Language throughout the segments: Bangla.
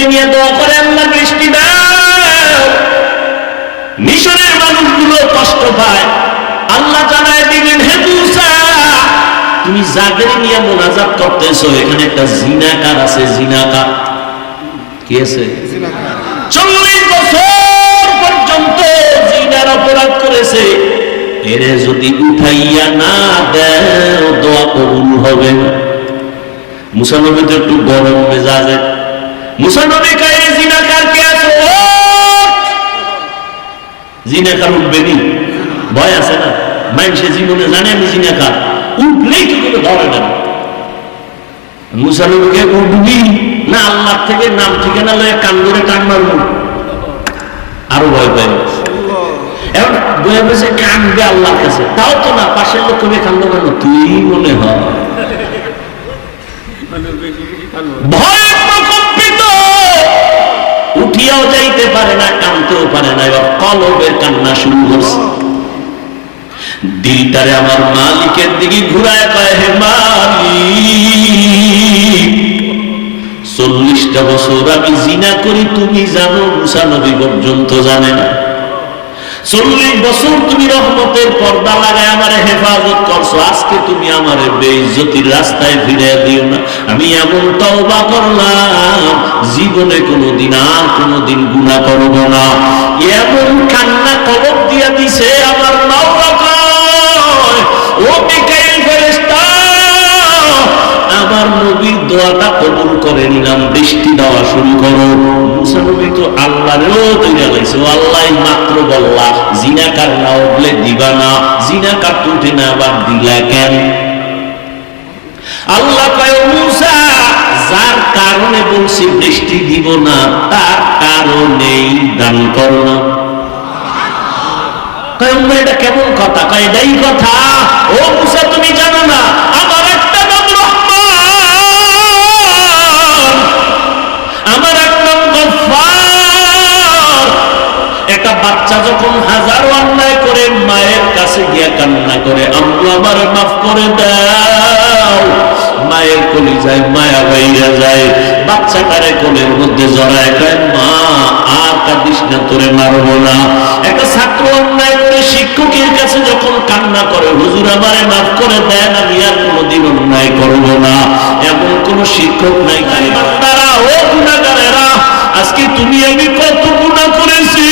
প্রতিমূর্তি নিয়ে দোয়া করে, আল্লাহ বৃষ্টি দাও। মিশরের মানুষগুলো কষ্ট পায়, আল্লাহ জানায় দিলেন, হে মূসা, তুমি যাদের নিয়ে মুনাজাত করতেছো এখানে একটা জিনাকার আছে। জিনাকার কি আছে? 40 বছর পর্যন্ত জিনার অপরাধ করেছে। এরে যদি উঠাইয়া না দেও দোয়া কবুল হবে না। মুসা নবী তো একটু গরম মেজাজে। মুসা নবী কয়, জিনাকার কে আছে? জিনাকার উঠবে নি? ভয় আছে না? মানুষে জীবনে জানে আমি জিনাকার, উঠলেই তো কোনো ধরে না। মুসা নবীকে উঠবি না আল্লাহ থেকে নাম ঠিকানা লয়ে কান ধরে টান মারবো? আরো ভয় পাই। এখন বয়ে বসে কানবে আল্লাহর কাছে, তাও তো না। পাশের লোক কবে কান্দো কেন? তুই মনে হয় ভয় প্রকম্পিত, উঠিয়াও যাইতে পারে না, কানতেও পারে না। এবার কলবের কান্না শুরু করছে। দিলটারে আমার মালিকের দিকে ঘুরায় কয়, হে মালিক, 40টা বছর আমি জিনা করি, তুমি জানো, মুসা নবী পর্যন্ত জানে না। 40 বছর তুমি রহমতের পর্দা লাগায় আমারে হেফাজত করছো, আজকে তুমি আমারে বেইজ্জতির রাস্তায় ফিরিয়ে দিও না। আমি এমন তওবা করলাম, জীবনে কোনোদিন আর কোনোদিন গুনাহ করব না। এমন কান্না কলব দিয়া দিছে আমার মাওলা কয়, ও মিকাইল ফেরেশতা, আমার নবীর দোয়াটা কবুল করে নিলাম, বৃষ্টি দেওয়া শুরু করো। মুসা নবী তো আল্লাহরেও দইরা লাইছে, ও আল্লাহ মাত্র বললা জিনাকার না উঠলে দিবা না, জিনাকার তো উঠে না, আবার দিলা কেন? আল্লাহ কয়, মুসা, যার কারণে বলছি বৃষ্টি দিব না, তার কারণেই দান করো না। কয়, এটা কেমন কথা? কয়, এটাই কথা। ও মুসা, তুমি জানো না আমার একটা নাম রহমান, আমার এক নাম গফফার। একটা বাচ্চা যখন হাজারো অন্যায় করে মায়ের কাছে গিয়া কান্না করে, আম্মা আমার মাফ করে দাও, মায়ের কলিজায় মায়া বাইরা যায়। বাচ্চাটারে কোলের মধ্যে জড়ায় কয়, মা আর কাঁদিস না, তোরে মারবো না। একটা ছাত্র অন্যায় করে শিক্ষকের কাছে যখন কান্না করে, হুজুর আমারে মাফ করে দেন, আমি আর কোনোদিন অন্যায় করবো না, এমন কোন শিক্ষক নাই। বান্দারা, ও গুনাহগারেরা, আজকে তুমি আমি কত গুনাহ করেছি,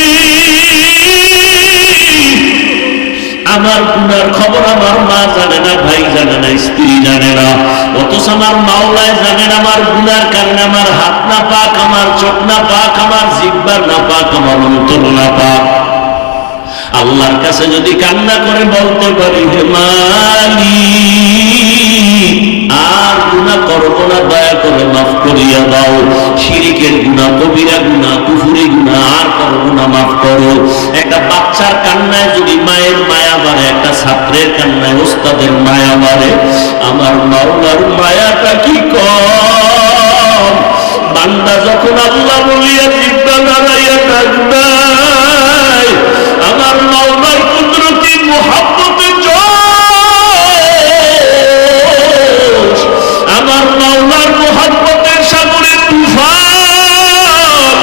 আমার গুনার খবর আমার মা জানে না, ভাই জানে না, স্ত্রী জানে না, অথচ আমার মাওলায় জানেন আমার গুনার কারণে আমার হাত না পাক, আমার চোখ না পাক, আমার জিহ্বা না পাক, আমার অন্তর না পাক। আল্লাহর কাছে যদি কান্না করে বলতে পারি, হে মালিক, আর গুনাহ করবো না, দয়া করে মাফ করিয়া দাও, শিরিকের গুনাহ, কবিরা গুনাহ, কুফরি গুনাহ আর করবো না, মাফ করো। একটা বাচ্চার কান্নায় যদি মায়ের মায়া বাড়ে, একটা ছাত্রের কান্নায় ওস্তাদের মায়া বাড়ে, আমার মাওলার মায়াটা কি কম? বান্দা যখন আল্লাহ বলিয়া জিব্বা নাড়াইয়া ডাকবে, আমার মাওলার কুদরতি মুহাব্বতে জোশ, আমার মাওলার মুহাব্বতের সাগরে তুফান,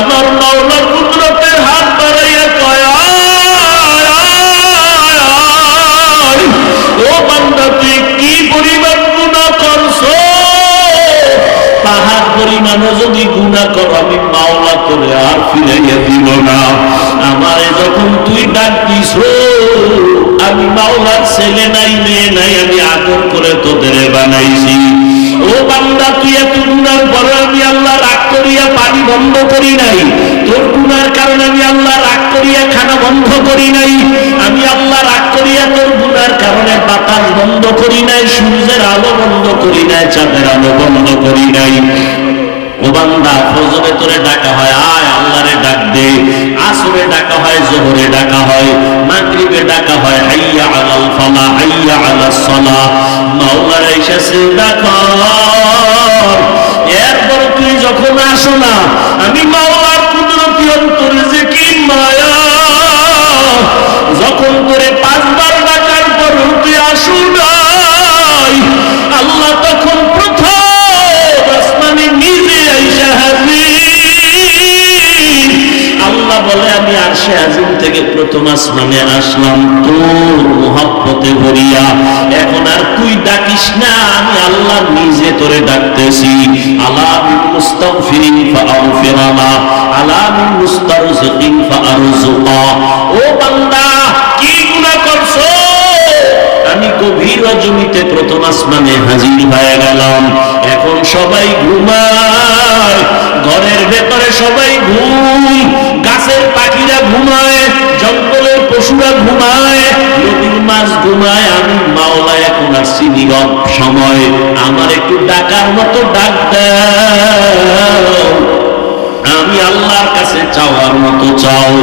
আমার মাওলার কুদরতের হাত বাড়াইয়া কয়, ও বান্দা, তুই কি পরিমাণ গুনাহ করছো? পাহাড় পরিমাণও যদি গুনাহ করো, আমি মাওলা করে আর ফিরাইয়া দিব না। আমারে যখন তুই ডাক দিস, আমি মাওলার ছেলে নাই, মেয়ে নাই, আমি আদর করে তোদের বানাইছি। ও বান্দা, তুই এত গুনার পরে আমি আল্লাহ রাগ করিয়া পানি বন্ধ করি নাই, তোর গুনার কারণে আমি আল্লাহ রাগ করিয়া খানা বন্ধ করি নাই, আমি আল্লাহ রাগ করিয়া তোর গুনার কারণে বাতাস বন্ধ করি নাই, সূর্যের আলো বন্ধ করি নাই, চাঁদের আলো বন্ধ করি নাই। ও বান্দা, ফজরে তোরে ডাকা হয়, আয় আল্লাহরে ডাক দে। আসরে ডাকা হয়, যোহরে ডাকা হয়, মাগরিবে ডাকা হয়, হাইয়া আলাল ফালাহ, হাইয়া আলাস সালাহ। মাওলার এসেছে ডাকা, এরপর তুই যখন আসো না, আমি মাওলার কুদরতি অন্তরে যে কি মায়া, যখন তোরে 5 বার ডাকার পর তুই আসো নাই, আল্লাহ তখন প্রথম আসমানে নিজে আইসা হাজির। আরশে আজিম থেকে প্রথম আসমানে আসলাম তোর মুহাব্বতে ভরিয়া। এখন আর তুই ডাকিস না, আমি আল্লাহ নিজে তোরে ডাকতেছি। আলা মিন মুস্তাগফিরিন ফাআগফিরালা, আলা মিন মুস্তারজিকিন ফাআরযুকা। ও বান্দা, কি গুনাহ করছো? আমি গভীর রজনীতে প্রথম আসমানে হাজির হয়ে গেলাম। এখন সবাই ঘুমায়, ঘরের ভেতরে সবাই ঘুম, গাছের পাখিরা ঘুমায়, জঙ্গলের পশুরা ঘুমায়, নদীর মাছ ঘুমায়। আমি মাওলা এখন আসছি নীরব সময়, আমার একটু ডাকার মতো ডাক দাও। আমি আল্লাহর কাছে চাওয়ার মতো চাও।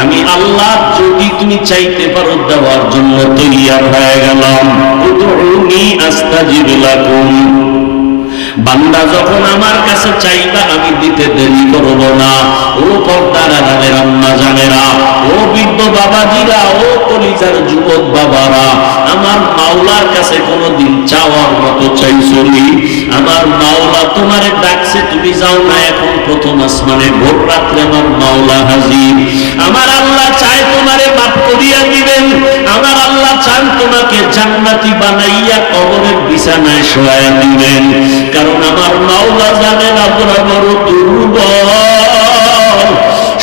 আমি আল্লাহ যদি তুমি চাইতে পারো দেওয়ার জন্য তৈয়ার হয়ে গেলাম। উদউনি আস্তাজিব লাকুম। বান্দা যখন আমার কাছে চাইবা আমি দিতে দেরি করব না। ও পর্দার আড়ালের আম্মা জানেরা, ও বৃদ্ধ বাবাজিরা, ও কলিজার যুবক বাবারা, আমার মাওলার কাছে কোনোদিন চাওয়ার মতো চাইছনি? আমার মাওলা তোমারে ডাকছে, তুমি যাও না। এখন প্রথম আসমানে ভোর রাত্রে আমার মাওলা হাজির। আমার আল্লাহ চায় তোমারে মাফ করিয়া দিবেন। আমার আল্লাহ চান তোমাকে জান্নাতি বানাইয়া কবরের বিছানায় শোয়াইয়া দিবেন। কারণ আমার মাওলা জানেন আমরা বড় দুর্বল,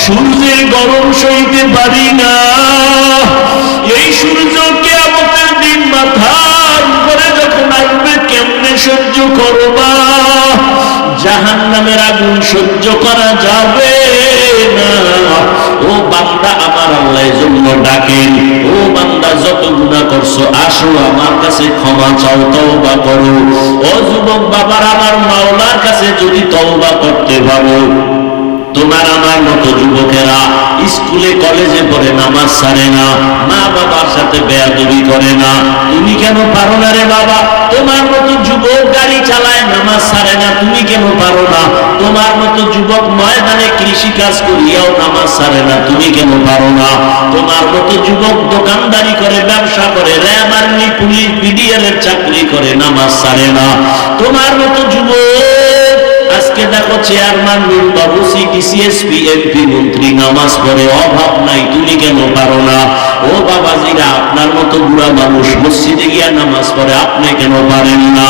সূর্যের গরম সইতে পারি না। এই সূর্য কিয়ামতের দিন মাথার উপরে যখন আসবে কেমনে সহ্য করবা? জাহান্নামের আগুন সহ্য করা যাবে না। ও বান্দা, আমার আল্লাহ জন্য ডাকেন। ও বান্দা, যত গুনাহ করছো আসো আমার কাছে ক্ষমা চাও, তওবা করো। ও যুবক বাবার, আমার মাওলার কাছে যদি তওবা করতে পারো, তোমার আমার মতো যুবকেরা স্কুলে কলেজে পড়ে নামাজ ছাড়ে না, মা বাবার সাথে বেয়াদবি করে না, তুমি কেন পারো না রে বাবা? তোমার মতো যুবক গাড়ি চালায় নামাজ ছাড়ে না, তুমি কেন পারো না? তোমার মতো যুবক ময়দানে কৃষি কাজ করিয়াও নামাজ ছাড়ে না, তুমি কেন পারো না? তোমার মতো যুবক দোকানদারি করে, ব্যবসা করে, র্যাব আর্মি পুলিশ বিডিআর এর চাকরি করে, নামাজ ছাড়ে না। তোমার মতো যুবক আজকে দেখো chairman, member, OC, DC SP, MP, মন্ত্রী নামাজ পড়ে, অভাব নাই, তুমি কেন পারো না? ও বাবাজিরা, আপনার মতো বুড়া মানুষ মসজিদে গিয়া নামাজ পড়ে, আপনি কেন পারেন না?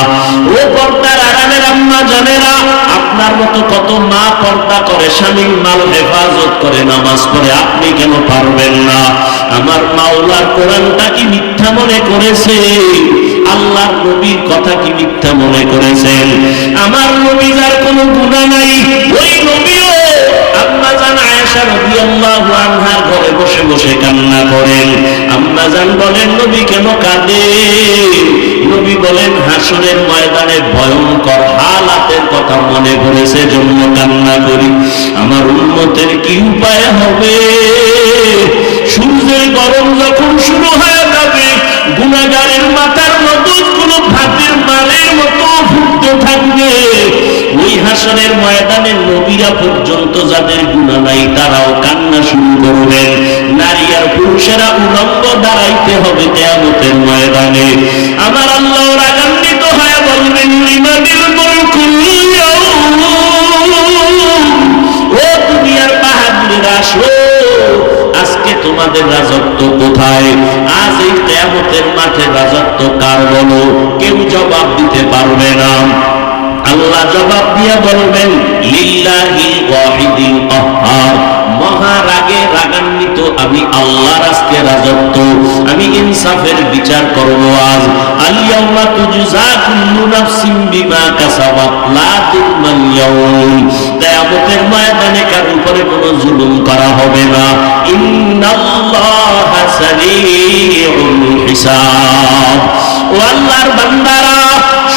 ও পর্দার আড়ালের আম্মা জানেরা, আপনার মতো কত মা পর্দা করে, স্বামীর মাল হেফাজত করে, নামাজ পড়ে, আপনি কেন পারবেন না? আমার মাওলার কোরআনটা কি মিথ্যা মনে করেছে? আল্লাহর নবীর কথা কি মিথ্যা মনে করেছেন? আমার নবী যার কোনো গুনাহ নাই, ওই নবীও আম্মা জান আয়েশা রাদিয়াল্লাহু আনহার ঘরে বসে বসে কান্না করেন। আম্মা জান বলেন, নবী কেন কাঁদেন? নবী বলেন, হাসরের ময়দানে ভয়ঙ্কর হালাতের কথা মনে পড়েছে জন্য কান্না করি। আমার উম্মতের কি উপায় হবে? সূর্যের গরম যখন শুরু হয়ে যাবে, গুনাহগারের মাথার মগজ কোনো ভাতের মালের মতো ফুটতে থাকবে। ওই হাসরের ময়দানে নবীরা পর্যন্ত যাদের গুনাহ নাই তারাও কান্না শুরু করবেন। নারী আর পুরুষেরা উলঙ্গ দাঁড়াইতে হবে কিয়ামতের ময়দানে। আমার আল্লাহ রাগান্বিত হয়ে বলবেন, লিমানিল মুলকুল ইয়াউম। ও দুনিয়ার বাহাদুরেরা, আসো, আজকে তোমাদের রাজত্ব কোথায়? আজ এই কিয়ামতের মাঠে রাজত্ব কার বলো? কেউ জবাব দিতে পারবে না। আল্লাহ জবাব দিয়ে বলবেন, লিল্লাহিল ওয়াহিদিল কাহ্হার। মহারাগে রাগান্বিত আমি আল্লাহর আজকে রাজত্ব, আমি ইনসাফের বিচার করব আজ। আল ইয়াউমা তুজজা কুল্লু নাফসিন বিমা কাসাবাত লা যুলমাল ইয়াউম। কিয়ামতের ময়দানে কার উপরে কোনো জুলুম করা হবে না। ইন্নাল্লাহা সারিউল হিসাব। ও আল্লাহর বান্দারা,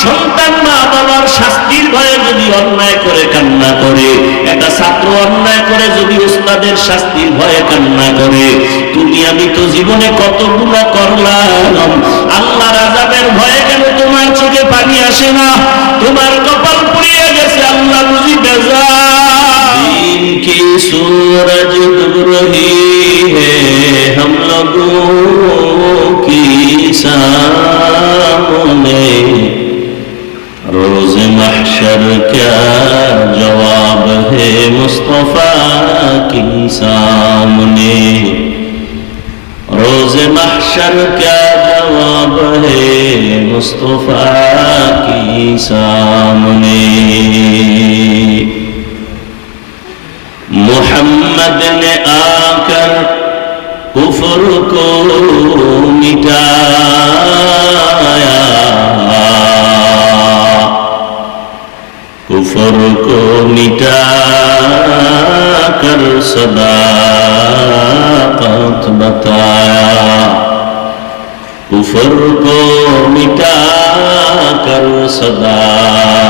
সন্তান মা বাবার শাস্তির ভয়ে যদি অন্যায় করে কান্না করে, একটা ছাত্র অন্যায় করে যদি উস্তাদের শাস্তির ভয়ে কান্না করে, তুমি আমি তো জীবনে কত গুনাহ করলাম, আল্লাহর আযাবের ভয়ে কেন তোমার চোখে পানি আসে না? তোমার কপাল পুড়িয়ে গেছে, আল্লাহ বুঝি বেজার। দিন কি সূরজ ডুব রহি হে হাম লোগোं की सामने, रोज़ महशर क्या जवाब है मुस्तफा की सामने रोज़े महशर क्या जवाब है मुस्तफा की सामने। मोहम्मद ने आकर कुफ्र को मिटाया, कुफ्र को मिटाकर सदाकत बताया, कुफ्र को मिटाकर सदाकत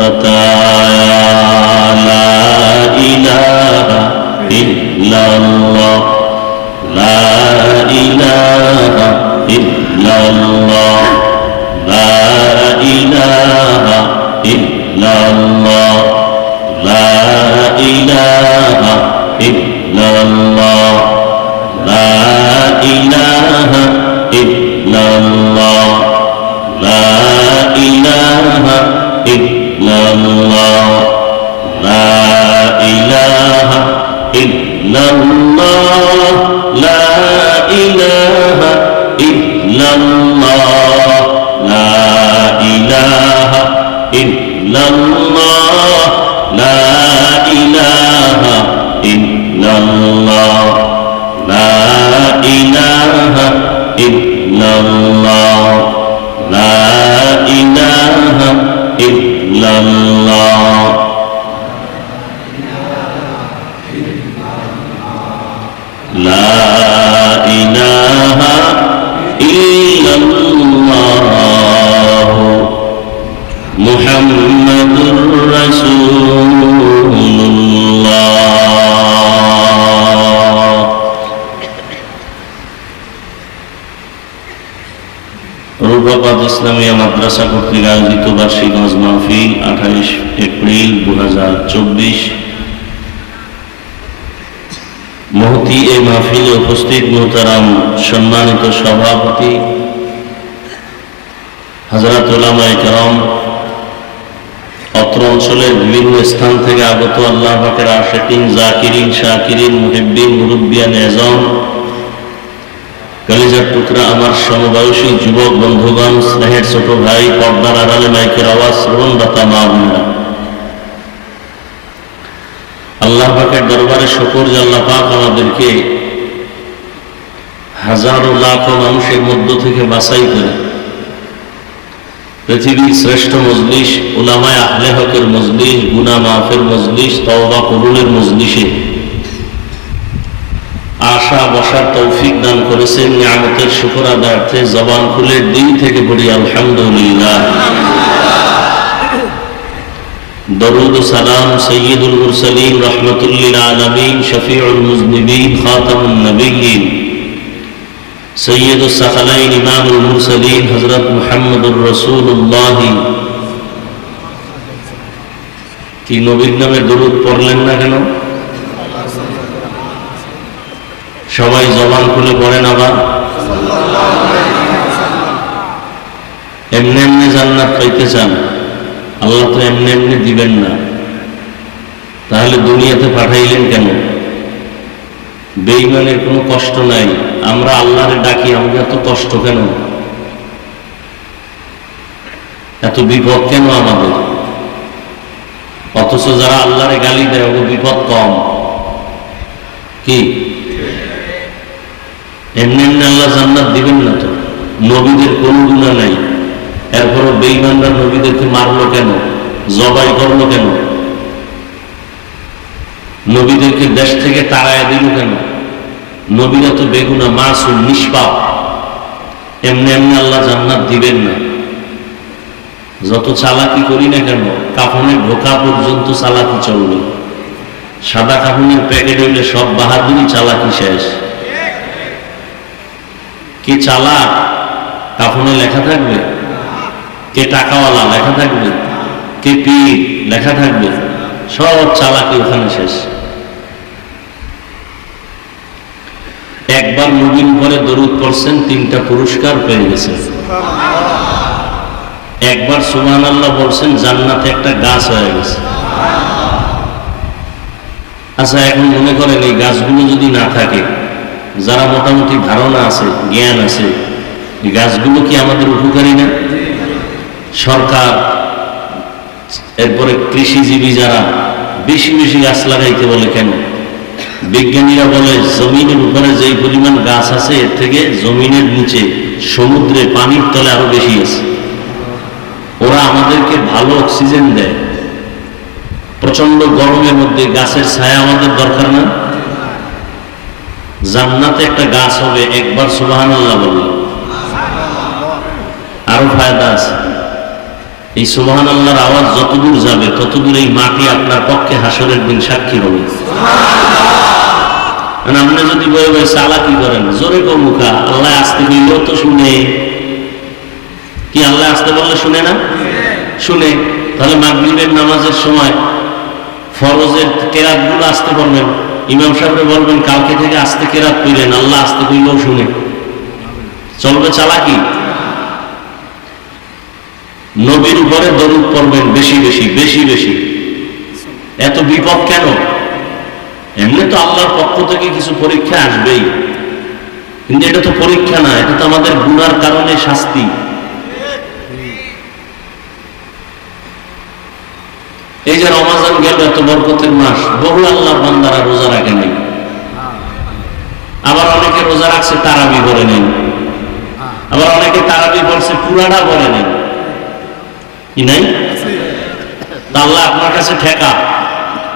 बताया। ला इलाहा इल्लल्लाह, ला इलाहा इल्लल्लाह, ला इलाहा इल्लल्लाह, ला इलाहा इल्लल्लाह, ला इलाहा इल्लल्लाह, ला इलाहा इल्लल्लाह, ला इलाहा इल्लल्लाह, ला इलाहा इल्लल्लाह, ला इलाहा इल्लल्लाह, ला इलाहा इल्लल्लाह, ला इलाहा इल्लल्लाह, ला इलाहा इल्लल्लाह। ला इलाहा इल्लल्लाह मुहम्मदुर रसूलुल्लाह। রূপবাদ ইসলামিয়া মাদ্রাসা কর্তৃক আয়োজিত বার্ষিক ওয়াজ মাহফিল 28 এপ্রিল 2024। মহতি এই মাহফিলে উপস্থিত মোহতারাম সম্মানিত সভাপতি হযরত উলামায়ে কেরাম, অত্র অঞ্চলের বিভিন্ন স্থান থেকে আগত আল্লাহ পাকের আশিকিন, জাকিরিন, শাকিরিন, মুহিব্বিন, মুরব্বিয়ান এজম, কলিজার টুকরা আমার সমবয়সী যুবক বন্ধুগণ, স্নেহের ছোট ভাই, পর্দার আড়ালে মাইকের আওয়াজ শ্রবণদাতা মা বোনেরা, আল্লাহ পাকের দরবারে শুকর যে আল্লাহ পাক আমাদেরকে হাজারো লাখো মানুষের মধ্য থেকে বাছাই করে পৃথিবীর শ্রেষ্ঠ মজলিস, উলামায়ে আহলে হকের মজলিস, গুনাহ মাফের মজলিস, তওবা কবুলের মজলিসে আশা বসার তৌফিক দান করেছেন। নিয়ামতের শুকর আদায়ার্থে জবান খুলে দিল থেকে পড়ি আলহামদুলিল্লাহ। দরুদ ও সালাম সৈয়দুল মুরসালিন, রহমাতুল লিল আলামিন, শফিউল মুজনিবিন, খাতামুন নবিয়্যিন, সৈয়দুস সাকালাইন, ইমামুল মুরসালিন, হযরত মুহাম্মদুর রাসূলুল্লাহ। কি নবীর নামে দরুদ পড়লেন না কেন? সবাই জবান খুলে পড়েন আবার। এমনি এমনি জান্নাত পাইতে চান? আল্লাহ তো এমনি এমনি দিবেন না, তাহলে দুনিয়াতে পাঠাইলেন কেন? বেঈমানের কোনো কষ্ট নাই, আমরা আল্লাহরে ডাকি, আমরা এত কষ্ট কেন? এত বিপদ কেন আমাদের? অথচ যারা আল্লাহরে গালি দেয় ওদের বিপদ কম। কি এমনি এমনি আল্লাহ জান্নাত দিবেন না তো? নবীদের কোন গুনাহ নাই, এরপরও বেঈমানরা নবীদেরকে মারলো কেন, জবাই করলো কেন, নবীদেরকে দেশ থেকে তাড়ায় দিল কেন? নবীরা তো বেগুনা, মাসুম, নিষ্পাপ। এমনি এমনি আল্লাহ জান্নাত দিবেন না। যত চালাকি করি না কেন, কাফনের ঢোকা পর্যন্ত চালাকি চলবে। সাদা কাফনের প্যাকেট হইলে সব বাহাদুরি চালাকি শেষ। কে চালাক কাফনে লেখা থাকবে? কে টাকাওয়ালা লেখা থাকবে? কে পীর লেখা থাকবে? সব চালাকি ওখানে শেষ। একবার নবীর উপরে দরুদ পড়ছেন, 3টা পুরস্কার পেয়ে গেছেন। একবার সুবহানাল্লাহ বলছেন, জান্নাতে একটা গাছ হয়ে গেছে। আচ্ছা, এখন মনে করেন এই গাছগুলো যদি না থাকে, যারা মোটামুটি ধারণা আছে, জ্ঞান আছে, এই গাছগুলো কি আমাদের উপকারী না? সরকার, এরপরে কৃষিজীবী যারা বেশি বেশি গাছ লাগাইতে বলে কেন? বিজ্ঞানীরা বলে জমিনের উপরে যেই পরিমাণ গাছ আছে এর থেকে জমিনের নিচে সমুদ্রে পানির তলে আরো বেশি আছে। ওরা আমাদেরকে ভালো অক্সিজেন দেয়। প্রচন্ড গরমের মধ্যে গাছের ছায়া আমাদের দরকার না? জান্নাতে একটা গাছ হবে, একবার সুবহানাল্লাহ বললে আরো ফায়দা আছে। এই সুবহানাল্লাহর আওয়াজ যতদূর যাবে ততদূর এই মাটি আপনার পক্ষে হাসরের দিন সাক্ষী হবে। আপনি যদি বয়ে বয়ে চালাকি করেন, জোরে কমুখা, আল্লাহ আসতে বললেও তো শুনে। কি আল্লাহ আসতে বললে শুনে না? শুনে। তাহলে মাগরিবের নামাজের সময় ফরজের কেরাত গুলো আসতে বলবেন, ইমাম সাহেবরে বলবেন কালকে থেকে আসতে কেরাত কইলেন, আল্লাহ আসতে কইলেও শুনে। চলবে চালাকি? নবীর উপরে দরুদ পড়বেন বেশি বেশি বেশি বেশি। এত বিপদ কেন? এমনি তো আল্লাহর পক্ষ থেকে কিছু পরীক্ষা আসবেই, কিন্তু এটা তো পরীক্ষা না, এটা তো আমাদের গুনার কারণে শাস্তি। এই যে রমাজান গেল, এত বরকতের মাস, বহু আল্লাহর বান্দারা রোজা রাখে নাই। আবার অনেকে রোজা রাখছে তারাবি করে নেই, আবার অনেকে তারাবি পড়ছে পুরাটা করে নেই। কি নাই? আল্লাহ আপনার কাছে ঠেকা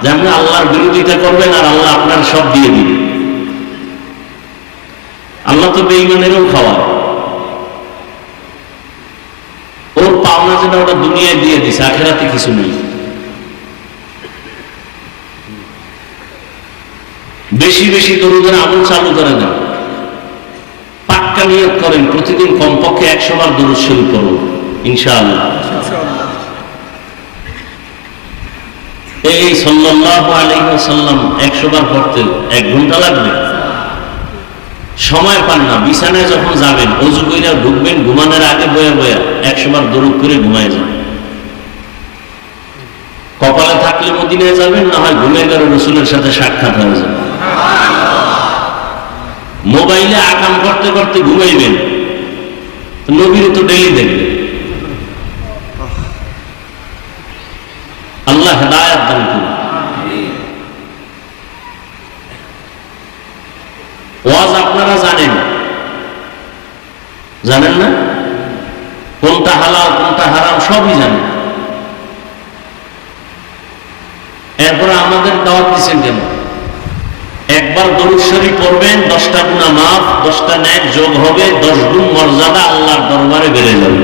যে আপনি আল্লাহর বিরোধিতা করবেন আর আল্লাহ আপনার সব দিয়ে দিবেন। আল্লাহ তো বেঈমানেরও খাওয়ায়। ওর পাওনা যেটা ওটা দুনিয়ায় দিয়ে দিছে, আখেরাতে কিছু নেই। বেশি বেশি দরুদের আমল চালু করে দেন, পাক্কা নিয়ত করেন প্রতিদিন কমপক্ষে 100 বার দরুদ শরীফ পড়ব ইনশাআল্লাহ। এই সাল্লাল্লাহু আলাইহি ওয়াসাল্লাম 100 বার পড়তে 1 ঘন্টা লাগবে। সময় পান না, বিছানায় যখন যাবেন ওযু কইরা ঢুকবেন, ঘুমানোর আগে বয়া বয়া 100 বার দরুদ করে ঘুমায় যান। কপালে থাকলে মদিনায় যাবেন, না হয় ঘুমে গেলে রাসূলের সাথে সাক্ষাৎ হয়ে যাবে। মোবাইলে আকাম করতে করতে ঘুমাইবেন, নবীর তো ডেইলি দেখবেন। আল্লাহ হেদায়েত দান করুন। ওয়াজ আপনারা জানেন, জানেন না? কোনটা হালাল কোনটা হারাম সবই জানেন। এরপরে আমাদের দাওয়াত দিচ্ছেন কেন? একবার দরুদ শরীফ পড়বেন, 10টা গুনাহ মাফ, 10টা নেক যোগ হবে, 10 গুণ মর্যাদা আল্লাহর দরবারে বেড়ে যাবে।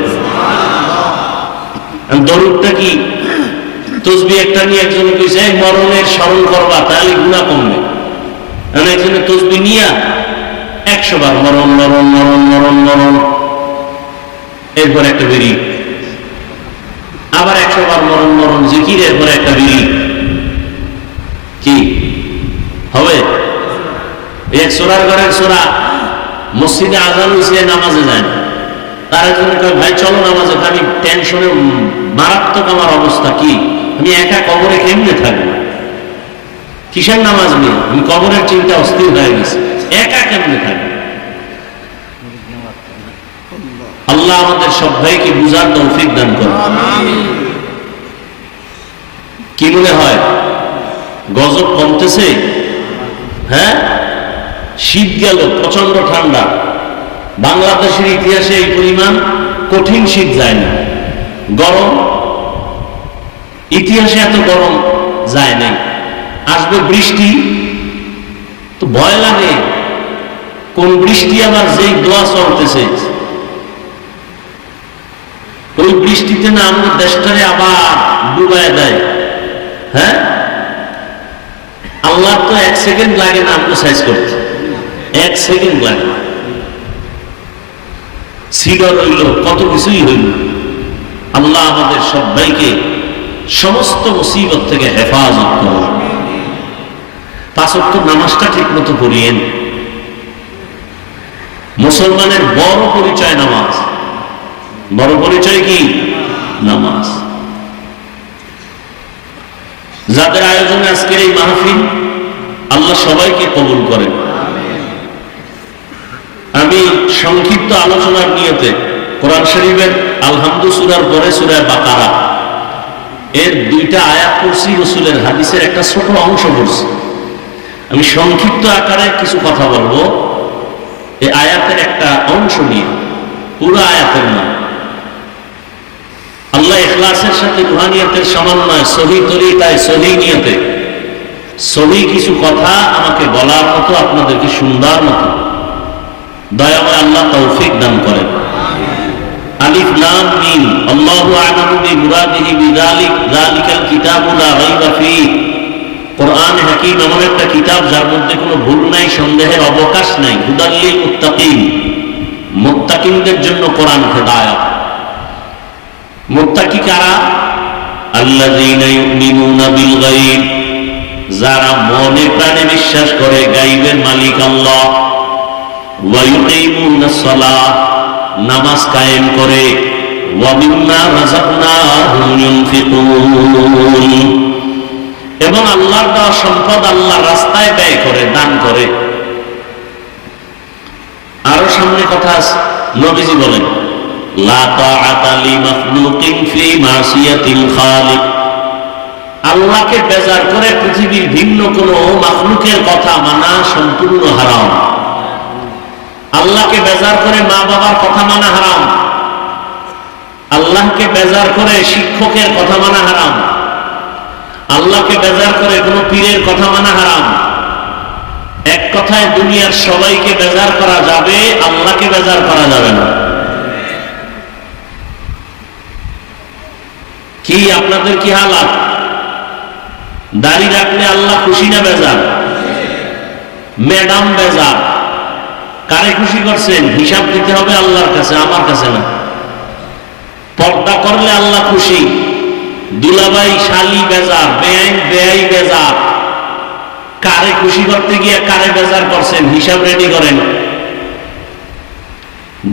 দরুদটা কি? তসবিহ একটা নিয়ে একজনে কইছে এই মরণের স্মরণ করবা তাহলে গুনাহ কমবে। আর একজনে তসবিহ নিয়া 100 বার মরণ মরণ মরণ মরণ মরণ, এরপর একটা বিড়ি, আবার 100 বার মরণ মরণ জিকির, এরপর একটা বিড়ি। কি হবে? এক সোরার ঘরের সোরা মসজিদে আজান হইছে, নামাজে যায় না। তার একজনে কয় ভাই চলো নামাজে, আমি টেনশনে মারাত্মক আমার অবস্থা, কি আমি একা কবরে কেমনে থাকবো? কিসের নামাজ নিয়ে? আমি কবরের চিন্তা অস্থির হয়ে গেছে, একা কেমনে থাকবো? আল্লাহ আমাদের সবাইকে বুঝার তৌফিক দান করুন। কি মনে হয় গজব কমতেছে? হ্যাঁ, শীত গেল, প্রচন্ড ঠান্ডা। বাংলাদেশের ইতিহাসে এই পরিমাণ কঠিন শীত যায় না। গরম, ইতিহাসে এত গরম যায় নাই। আসবে বৃষ্টি, তো ভয় লাগে কোন বৃষ্টি আবার যেই দোয়া চলতেছে ওই বৃষ্টিতে না আমাদের দেশটারে আবার ডুবায় দেয়। হ্যাঁ, আল্লাহ তো 1 সেকেন্ড লাগে না আমাকে সাইজ করতে, 1 সেকেন্ড লাগে। সিডর হইল, কত কিছুই হইল। আল্লাহ আমাদের সবাইকে সমস্ত মুসিবত থেকে হেফাজত করুন। 5 ওয়াক্ত নামাজটা ঠিক মতো পড়িয়েন। মুসলমানের বড় পরিচয় নামাজ। বড় পরিচয় কি? নামাজ। যাদের আয়োজনে আজকের এই মাহফিল, আল্লাহ সবাইকে কবুল করেন। আমি সংক্ষিপ্ত আলোচনার নিয়তে কোরআন শরীফের আলহামদু সূরার পরে সূরা বাকারা এর 2টা আয়াত পড়ছি, রাসূলের হাদিসের একটা ছোট অংশ পড়ছি। আমি সংক্ষিপ্ত আকারে কিছু কথা বলবো এই আয়াতের একটা অংশ নিয়ে, পুরো আয়াতের না। আল্লাহ ইখলাসের সাথে রুহানিয়তের সমন্বয়, সহি তরিকায়, সহি নিয়তে সহি কিছু কথা আমাকে বলার মতো, আপনাদেরকে শুনবার মতো দয়াময় আল্লাহ তৌফিক দান করেন। আলিফ লাম মিম, আল্লাহু আ'লামু বিমুরাদিহি বিযালিক, যালিকাল কিতাবু লা রাইবা ফীহ। কোরআন হাকীম এমন একটা কিতাব যার মধ্যে কোনো ভুল নাই, সন্দেহের অবকাশ নাই। হুদাল লিল মুত্তাকিন, মুত্তাকিনদের জন্য কোরআন হেদায়েত। মুত্তাকি কারা? আল্লাযীনা ইউমিনুনা বিল গায়ব, যারা মনে প্রাণে বিশ্বাস করে গায়বের মালিক আল্লাহ। ওয়া ইউকিমুনাস সালাহ, নামাজ কায়েম করে। ওয়া মিম্মা রাযাকনাহুম ইউনফিকুন, এবং আল্লাহর দেওয়া সম্পদ আল্লাহর রাস্তায় ব্যয় করে, দান করে। আরো সামনে কথা আছে, নবীজি বলেন লা তাআতা লি মাখলুকিন ফি মাসিয়াতিল খালিক। আল্লাহকে বেজার করে পৃথিবীর ভিন্ন কোনো মাখলুকের কথা মানা সম্পূর্ণ হারাম। আল্লাহকে বেজার করে মা বাবার কথা মানা হারাম। আল্লাহকে বেজার করে শিক্ষকের কথা মানা হারাম। আল্লাহকে বেজার করে কোনো পীরের কথা মানা হারাম। এক কথায় দুনিয়ার সবাইকে বেজার করা যাবে, আল্লাহকে বেজার করা যাবে না। কি আপনাদের কি হালাত? দাড়ি রাখলে আল্লাহ খুশি না বেজার? ম্যাডাম বেজার। কারে খুশি করছেন? হিসাব দিতে হবে আল্লাহর কাছে, আমার কাছে না। পর্দা করলে আল্লাহ খুশি। দুলাভাই শালি বেজার, বেয়াই বেজার। কারে খুশি করতে গিয়ে কারে বেজার করছেন? হিসাব রেডি করেন।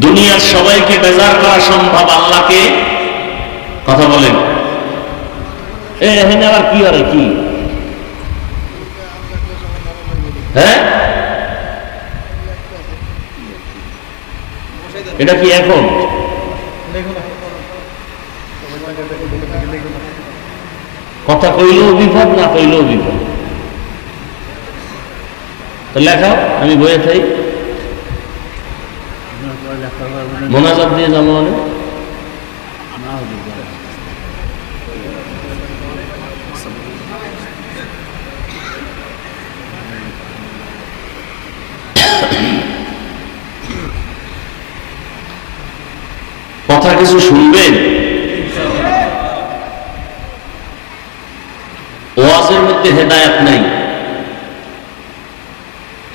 দুনিয়ার সবাইকে বেজার করা সম্ভব, আল্লাহকে কথা বলেন। এখানে আবার কি আরে কি? হ্যাঁ, এটা কি এখন? কথা কইলেও বিপদ, না কইলেও বিপদ। তো লেখাও, আমি বইয়ে থাই, মোনাজাত দিয়ে যাবো। মানে কথা কিছু শুনবেন? ওয়াজের মধ্যে হেদায়েত নাই।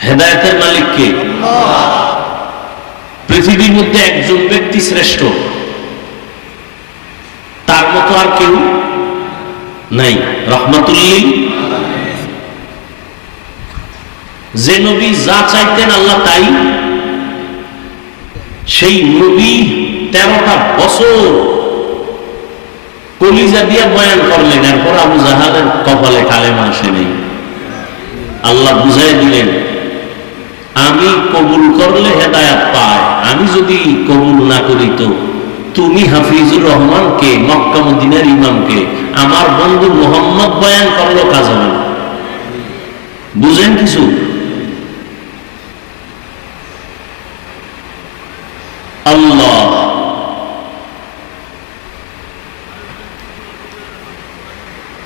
হেদায়েতের মালিক কে? পৃথিবীর মধ্যে একজন ব্যক্তি শ্রেষ্ঠ, তার মতো আর কেউ নাই। রহমাতুল্লিল, যে নবী যা চাইতেন আল্লাহ তাই। সেই নবী 13টা বছর কলিজা দিয়ে বয়ান করলেন, এরপর আবু জাহালের কপালে কালেমা আসে নেই। আল্লাহ বুঝাই দিলেন, আমি কবুল করলে হেদায়েত পায়, আমি যদি কবুল না করি তো তুমি হাফিজুর রহমানকে, মক্কা মদিনার ইমামকে, আমার বন্ধু মোহাম্মদ বয়ান করলো, কাজ হবে না। বুঝেন কিছু? আল্লাহ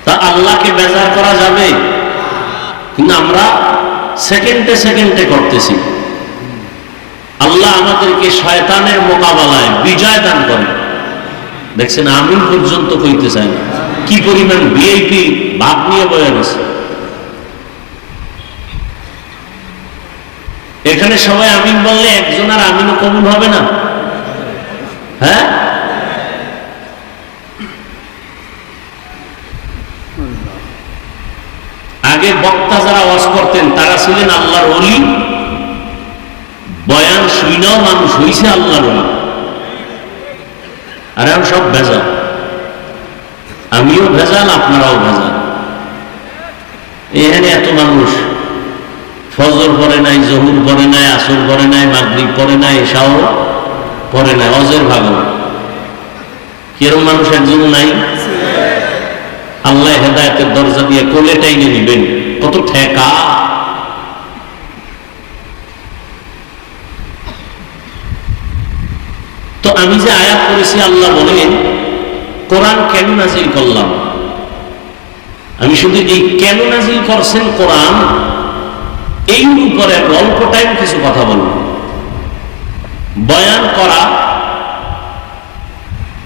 তা আল্লাহকে বেজার করা যাবে, কিন্তু আমরা সেকেন্ডে সেকেন্ডে করতেছি। আল্লাহ আমাদেরকে শয়তানের মোকাবেলায় বিজয় দান করে। দেখছেন, আমিন পর্যন্ত কইতে চায় না। কি পরিমাণ ভিআইপি ভাব নিয়ে বয়ে গেছে। এখানে সবাই আমিন বললে একজন আর আমিনও কবুল হবে না। হ্যাঁ, আগে বক্তা যারা ওয়াজ করতেন তারা ছিলেন আল্লাহর ওলি। বয়ান শুইনাও মানুষ হইছে আল্লাহর ওলি। আর এখন সব ভেজাল। আমিও ভেজাল, আপনারাও ভেজাল। এখানে এত মানুষ, ফজর পড়ে নাই, জহুর পড়ে নাই, আসর পড়ে নাই, মাগরিব পড়ে নাই, এশাও পড়ে নাই, অজের ভাগল। কিরম মানুষ একজন নাই? আল্লাহ হেদায়েতের দরজা দিয়ে কোলে টাইনে নিবেন, কত ঠেকা। তো আমি যে আয়াত করেছি, আল্লাহ বলেন কোরআন কেন নাজিল করলাম? আমি শুধু এই কেন নাজিল করছেন কোরআন এই উপরে অল্প টাইম কিছু কথা বলব। বয়ান করা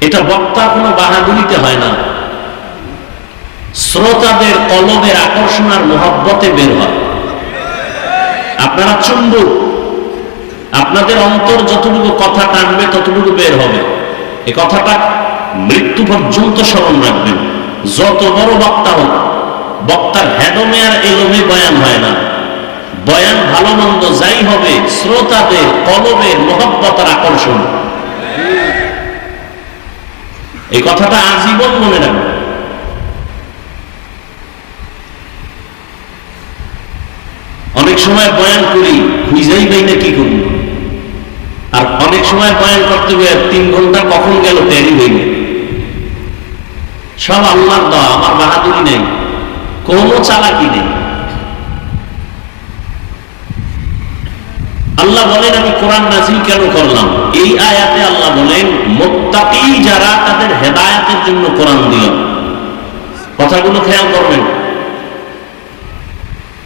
এটা বক্তা কোনো বাহাদুরিতে হয় না, শ্রোতাদের কলবের আকর্ষণ আর মোহব্বতে বের হয়। আপনারা চুম্বক, আপনাদের অন্তর যতটুকু কথা টানবে ততটুকু বের হবে। এই কথাটা মৃত্যু পর্যন্ত স্মরণ রাখবেন। যত বড় বক্তা হোক, বক্তার হেডমে আর এলোমে বয়ান হয় না। বয়ান ভালো মন্দ যাই হবে, শ্রোতাদের কলবের মোহব্বতের আকর্ষণ। এই কথাটা আজীবন মনে রাখবেন। অনেক সময় বয়ান করি খুঁজেই পাই না কি করব, আর অনেক সময় বয়ান করতে গিয়ে 3 ঘন্টা কখন গেল টেরই হইল। সব আল্লাহর দেওয়া, আমার বাহাদুরি নেই, কোনো চালাকি নেই। আল্লাহ বলেন আমি কোরআন নাজিল কেন করলাম? এই আয়াতে আল্লাহ বলেন মুত্তাকি যারা, তাদের হেদায়েতের জন্য কোরআন দিলাম। কথাগুলো খেয়াল করবেন,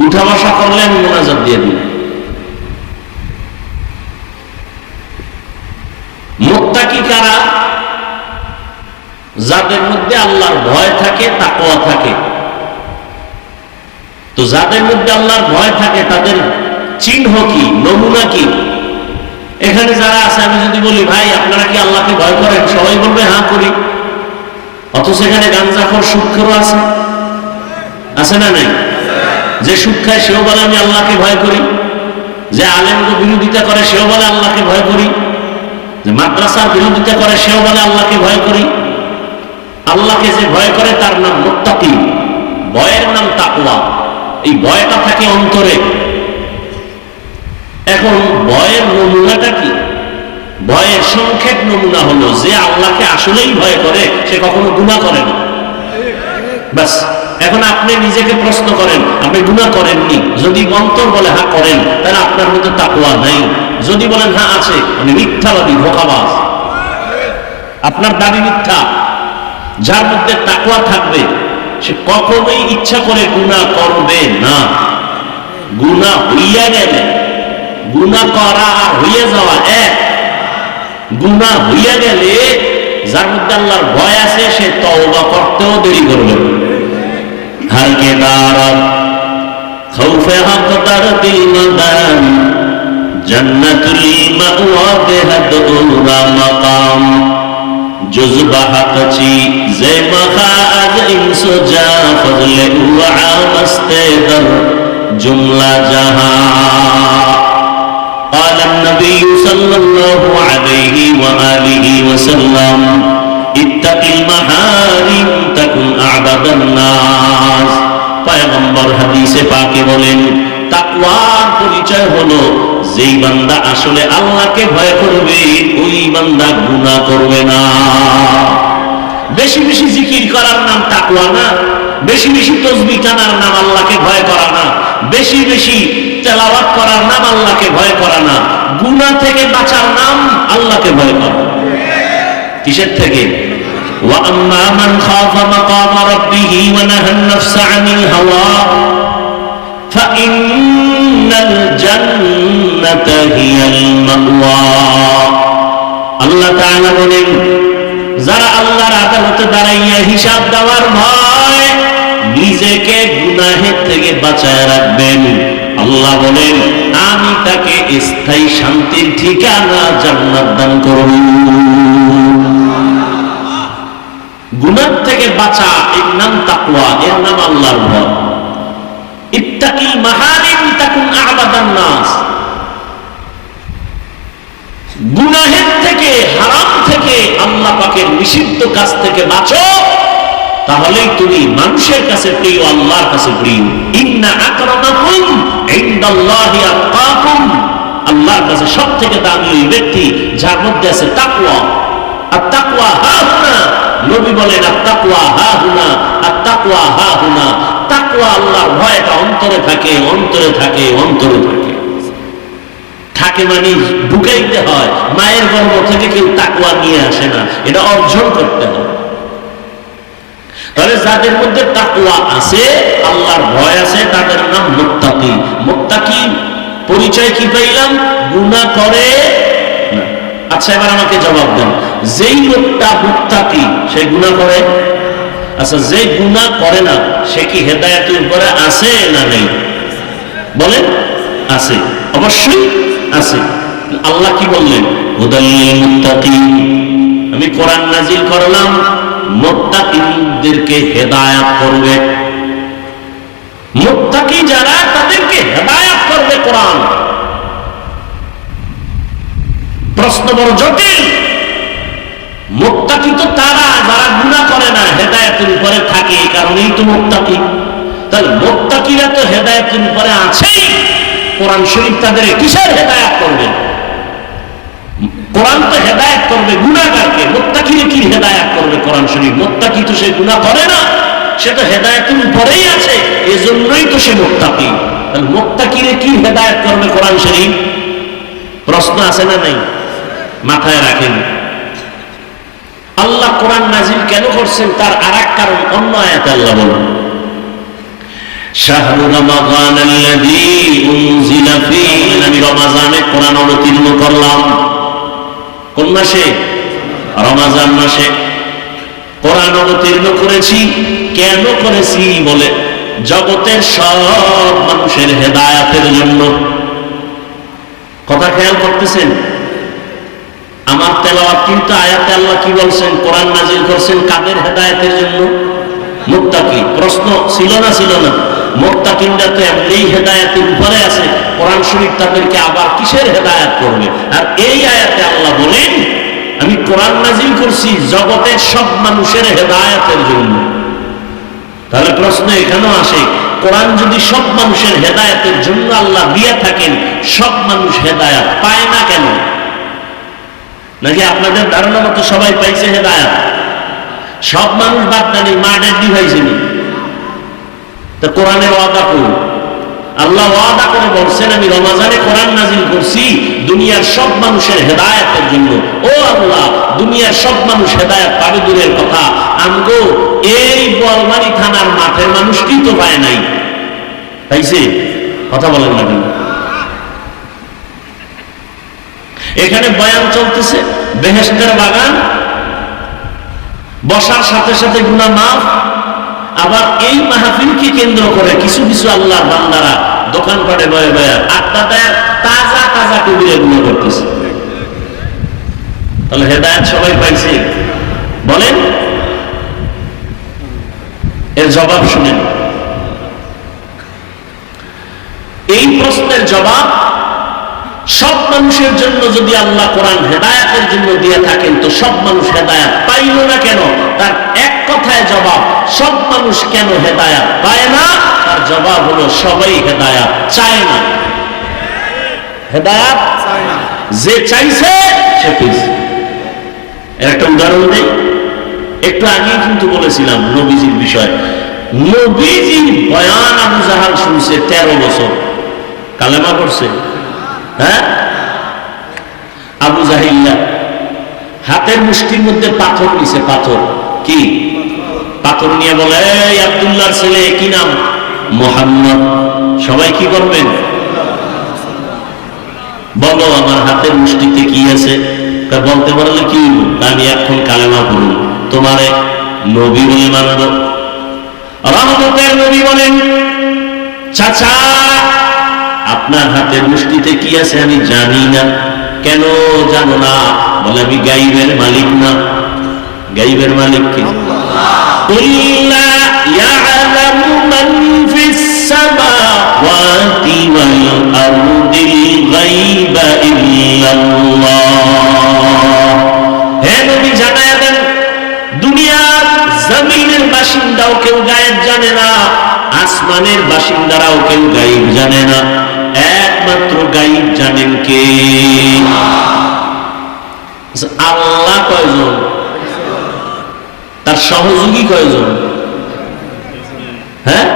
উঠা বসা করলে আমি মোনাজাত দিয়ে দিই। মুত্তাকি কারা? যাদের মধ্যে আল্লাহর ভয় থাকে, তাকওয়া থাকে। তো যাদের মধ্যে আল্লাহর ভয় থাকে তাদের চিহ্ন কি, নমুনা কি? এখানে যারা আছে, আমি যদি বলি ভাই আপনারা কি আল্লাহকে ভয় করেন, সবাই বলবে হ্যাঁ করি। অথচ এখানে গাঞ্জাখোর, সুদখোর আছে, আছে না নাই? যে সুদ খায় সেও বলে আমি আল্লাহকে ভয় করি, যে আলেমকে বিরোধিতা করে সেও বলে আল্লাহকে ভয় করি, যে মাদ্রাসার বিরোধিতা করে সেও বলে আল্লাহকে ভয় করি। আল্লাহকে যে ভয় করে তার নাম মুত্তাকি, ভয়ের নাম তাকওয়া। এই ভয়টা থাকে অন্তরে। এখন ভয়ের নমুনাটা কি? ভয়ের সংক্ষেপ নমুনা হলো যে আল্লাহকে আসলেই ভয় করে সে কখনো গুনাহ করে না। বাস। এখন আপনি নিজেকে প্রশ্ন করেন, আপনি গুনাহ করেননি? যদি অন্তর বলে হ্যাঁ করেন, তাহলে আপনার মধ্যে তাকওয়া নাই। যদি বলেন হ্যাঁ আছে, আপনি মিথ্যাবাদী, ধোঁকাবাজ, আপনার দাবি মিথ্যা। যার মধ্যে তাকওয়া থাকবে সে কখনোই ইচ্ছা করে গুনাহ করবে না। গুনাহ হইয়া গেলে, গুনাহ করা আর হইয়া যাওয়া এক। গুনাহ হইয়া গেলে যার মধ্যে আল্লাহর ভয় আছে সে তওবা করতেও দেরি করবে। हर के दारत खौफे हक दर्दिल मदाम जन्नतुल मअवा बेहद उरा मकाम जुज़बा हक़ची ज़े मखाज इंसो जा फज़ले उआ मस्ते दर जुमला जहां قال النبي صلى الله عليه وآله وسلم اتق المحارم تكن أعبد الناس। পয়গম্বর হাদিসে পাকে বলেন তাকওয়ার পরিচয় হলো যেই বান্দা আসলে আল্লাহকে ভয় করবে ওই বান্দা গুনাহ করবে না। বেশি বেশি জিকির করার নাম তাকওয়া না, বেশি বেশি তাসবিহ টানার নাম আল্লাহকে ভয় করা না, বেশি বেশি তেলাওয়াত করার নাম আল্লাহকে ভয় করা না। গুনাহ থেকে বাঁচার নাম আল্লাহকে ভয় করা। কিসের থেকে? وَأَمَّا مَنْ خَافَ مَقَامَ رَبِّهِ وَنَهَى النَّفْسَ عَنِ الْهَوَى فَإِنَّ الْجَنَّةَ هِيَ الْمَأْوَى। আল্লাহ তাআলা বলেন যারা আল্লাহর আদালতে দাঁড়াইয়া হিসাব দেওয়ার ভয় নিজেকে গুনাহের থেকে বাঁচায় রাখবেন, আল্লাহ বলেন আমি তাকে স্থায়ী শান্তির ঠিকানা জান্নাত দান করব। গুনাহ থেকে বাঁচা এর নাম তাকওয়া, এর নাম আল্লাহর ভয়। ইত্তাকিল মাহারিম তাকুন আ'বাদান নাস। গুনাহের থেকে, হারাম থেকে, আল্লাহ পাকের নিষিদ্ধ কাজ থেকে বাঁচো, তাহলেই তুমি মানুষের কাছে প্রিয়, আল্লাহর কাছে প্রিয়। ইন্না আকরামাকুম ইনদাল্লাহি আতকাকুম, আল্লাহর কাছে সবথেকে দামি ওই ব্যক্তি যার মধ্যে আছে তাকওয়া। আর তাকওয়া হাহুনা, নবী বলেন আত-তাকওয়া হাহুনা, আত-তাকওয়া হাহুনা। তাকওয়া আল্লাহর ভয়টা অন্তরে থাকে, অন্তরে থাকে, অন্তরে থাকে। থাকে মানে ঢুকাইতে হয়। মায়ের গর্ভ থেকে কেউ তাকওয়া নিয়ে আসে না, এটা অর্জন করতে হয়। তাহলে যাদের মধ্যে তাকওয়া আছে, আল্লাহর ভয় আছে, তাদের নাম মুত্তাকি। মুত্তাকি পরিচয় কি পাইলাম? গুনাহ করে না। আচ্ছা, এবার আমাকে জবাব দেন, যেই লোকটা মুত্তাকি সে গুনাহ করে? আচ্ছা, যে গুনাহ করে না সে কি হেদায়েতের উপরে আছে না নেই? বলেন। আছে, অবশ্যই আছে। আল্লাহ কি বললেন? হুদাল লিল মুত্তাকিন, আমি কোরআন নাজিল করলাম মুত্তাকিনদেরকে হেদায়েত করবে। মুত্তাকি যারা, তাদেরকে হেদায়েত করবে কোরআন। প্রশ্ন বড় জটিল। মুত্তাকি তো তারা যারা গুনাহ করে না, হেদায়েতের উপরে থাকে, এই কারণেই তো মুত্তাকি। তাহলে মুত্তাকিরা তো হেদায়েতের উপরে আছেই, কোরআন শরীফ তাদের কিসের হেদায়েত করবে? কোরআন তো হেদায়েত করবে গুনাহগারকে, মুত্তাকিরে কি হেদায়েত করবে কোরআন শরীফ? মুত্তাকি তো সে গুনাহ করে না, সে তো হেদায়েতের উপরেই আছে, এজন্যই তো সে মুত্তাকি। তাহলে মুত্তাকিরে কি হেদায়েত করবে কোরআন শরীফ? প্রশ্ন আছে না নাই? মাথায় রাখেন। আল্লাহ কোরআন নাজিল কেন করছেন তার আরেক কারণ অন্য আয়াতে আল্লাহ বলেন, শাহরু রমাদান আল্লাযী উনজিলা ফীহি, আমি রমাজানে কোরআন অবতীর্ণ করলাম। কোন মাসে? রমাজান মাসে কোরআন অবতীর্ণ করেছি। কেন করেছি? বলে জগতের সব মানুষের হেদায়েতের জন্য। কথা খেয়াল করতেছেন? আমার তেলাওয়াত কিন্তু আয়াতে আল্লাহ কি বলছেন? কোরআন নাজিল করছেন কাদের হেদায়েতের জন্য? মুত্তাকি। প্রশ্ন ছিল না ছিল না? মুত্তাকিনরা তো এমনি হেদায়েতের উপরে আছে, কোরআন শরীফ তাদেরকে আবার কিসের হেদায়েত করবে? আর এই আয়াতে আল্লাহ বলেন আমি কোরআন নাজিল করছি জগতের সব মানুষের হেদায়েতের জন্য। তাহলে প্রশ্ন এখানেও আসে, কোরআন যদি সব মানুষের হেদায়েতের জন্য আল্লাহ দিয়ে থাকেন, সব মানুষ হেদায়েত পায় না কেন? নাকি আপনাদের ধারণা মতো সবাই পাইছে হেদায়েত? সব মানুষ বাদ দেয়নি, মা ডেডি হয়েছেনি। তা কোরআনের ওয়াদা করুন, আল্লাহ ওয়াদা করে বলছেন আমি রমাজানে কোরআন নাজিল করছি দুনিয়ার সব মানুষের হেদায়েতের জন্য। ও আল্লাহ, দুনিয়ার সব মানুষ হেদায়েত পাবে দূরের কথা, আমগো এই বোয়ালমারী থানার মাঠের মানুষটি তো পায় নাই, পাইছে? কথা বলেন না কেন? এখানে বয়ান চলতেছে বেহেশতের বাগান, বসার সাথে সাথে গুনাহ মাফ। আবার এই মাহফিলকে কেন্দ্র করে কিছু কিছু আল্লাহর বান্দারা দোকানপাটে বয়ে বয়ে আড্ডা দেয়, তাজা তাজা কবিরা গুনাহ করতেছে। তাহলে হেদায়েত সবাই পাইছে? বলেন। এর জবাব শুনেন। এই প্রশ্নের জবাব, সব মানুষের জন্য যদি আল্লাহ কোরআন হেদায়েতের জন্য দিয়ে থাকেন তো সব মানুষ হেদায়েত পাইল না কেন? তার এক কথায় জবাব, সব মানুষ কেন হেদায়েত পায় না? তার জবাব হলো সবাই হেদায়েত চায় না। হেদায়েত যে চাইছে সে পেয়েছে। এর একটা উদাহরণ দেই। একটু আগেই কিন্তু বলেছিলাম নবীজির বিষয়। নবীজির বয়ান আবু জাহাল শুনছে 13 বছর, কালেমা পড়ছে। হ্যাঁ, আবু জাহিল্লা হাতের মুষ্টির মধ্যে পাথর নিছে। পাথর কি? পাথর নিয়ে বলে, এই আব্দুল্লাহর ছেলে, কি নাম? মুহাম্মদ। সবাই কি করবেন? বলো আমার হাতের মুষ্টিতে কি আছে? বলতে পারলে কি? আমি এখন কালেমা পড়ুন, তোমারে নবী বলে মানব। রহমতের নবী বলেন, চাচা আপনার হাতের মুষ্টিতে কি আছে আমি জানি না। কেন জানো না? বলে আমি গাইবের মালিক না। গাইবের মালিক কি? কুল্লা ইয়ালামু মান ফিস সামাওয়াতি ওয়াল আরদিল গায়বা ইল্লাল্লাহ। হে নবী, জানায়া দেন দুনিয়ার জমিনের বাসিন্দা আসমানের বাসিন্দারাও কেউ গায়েব জানে না, একমাত্র গায়েব জানেন কে? আল্লাহ। কয়জন? তার সহযোগী কয়জন? হ্যাঁ,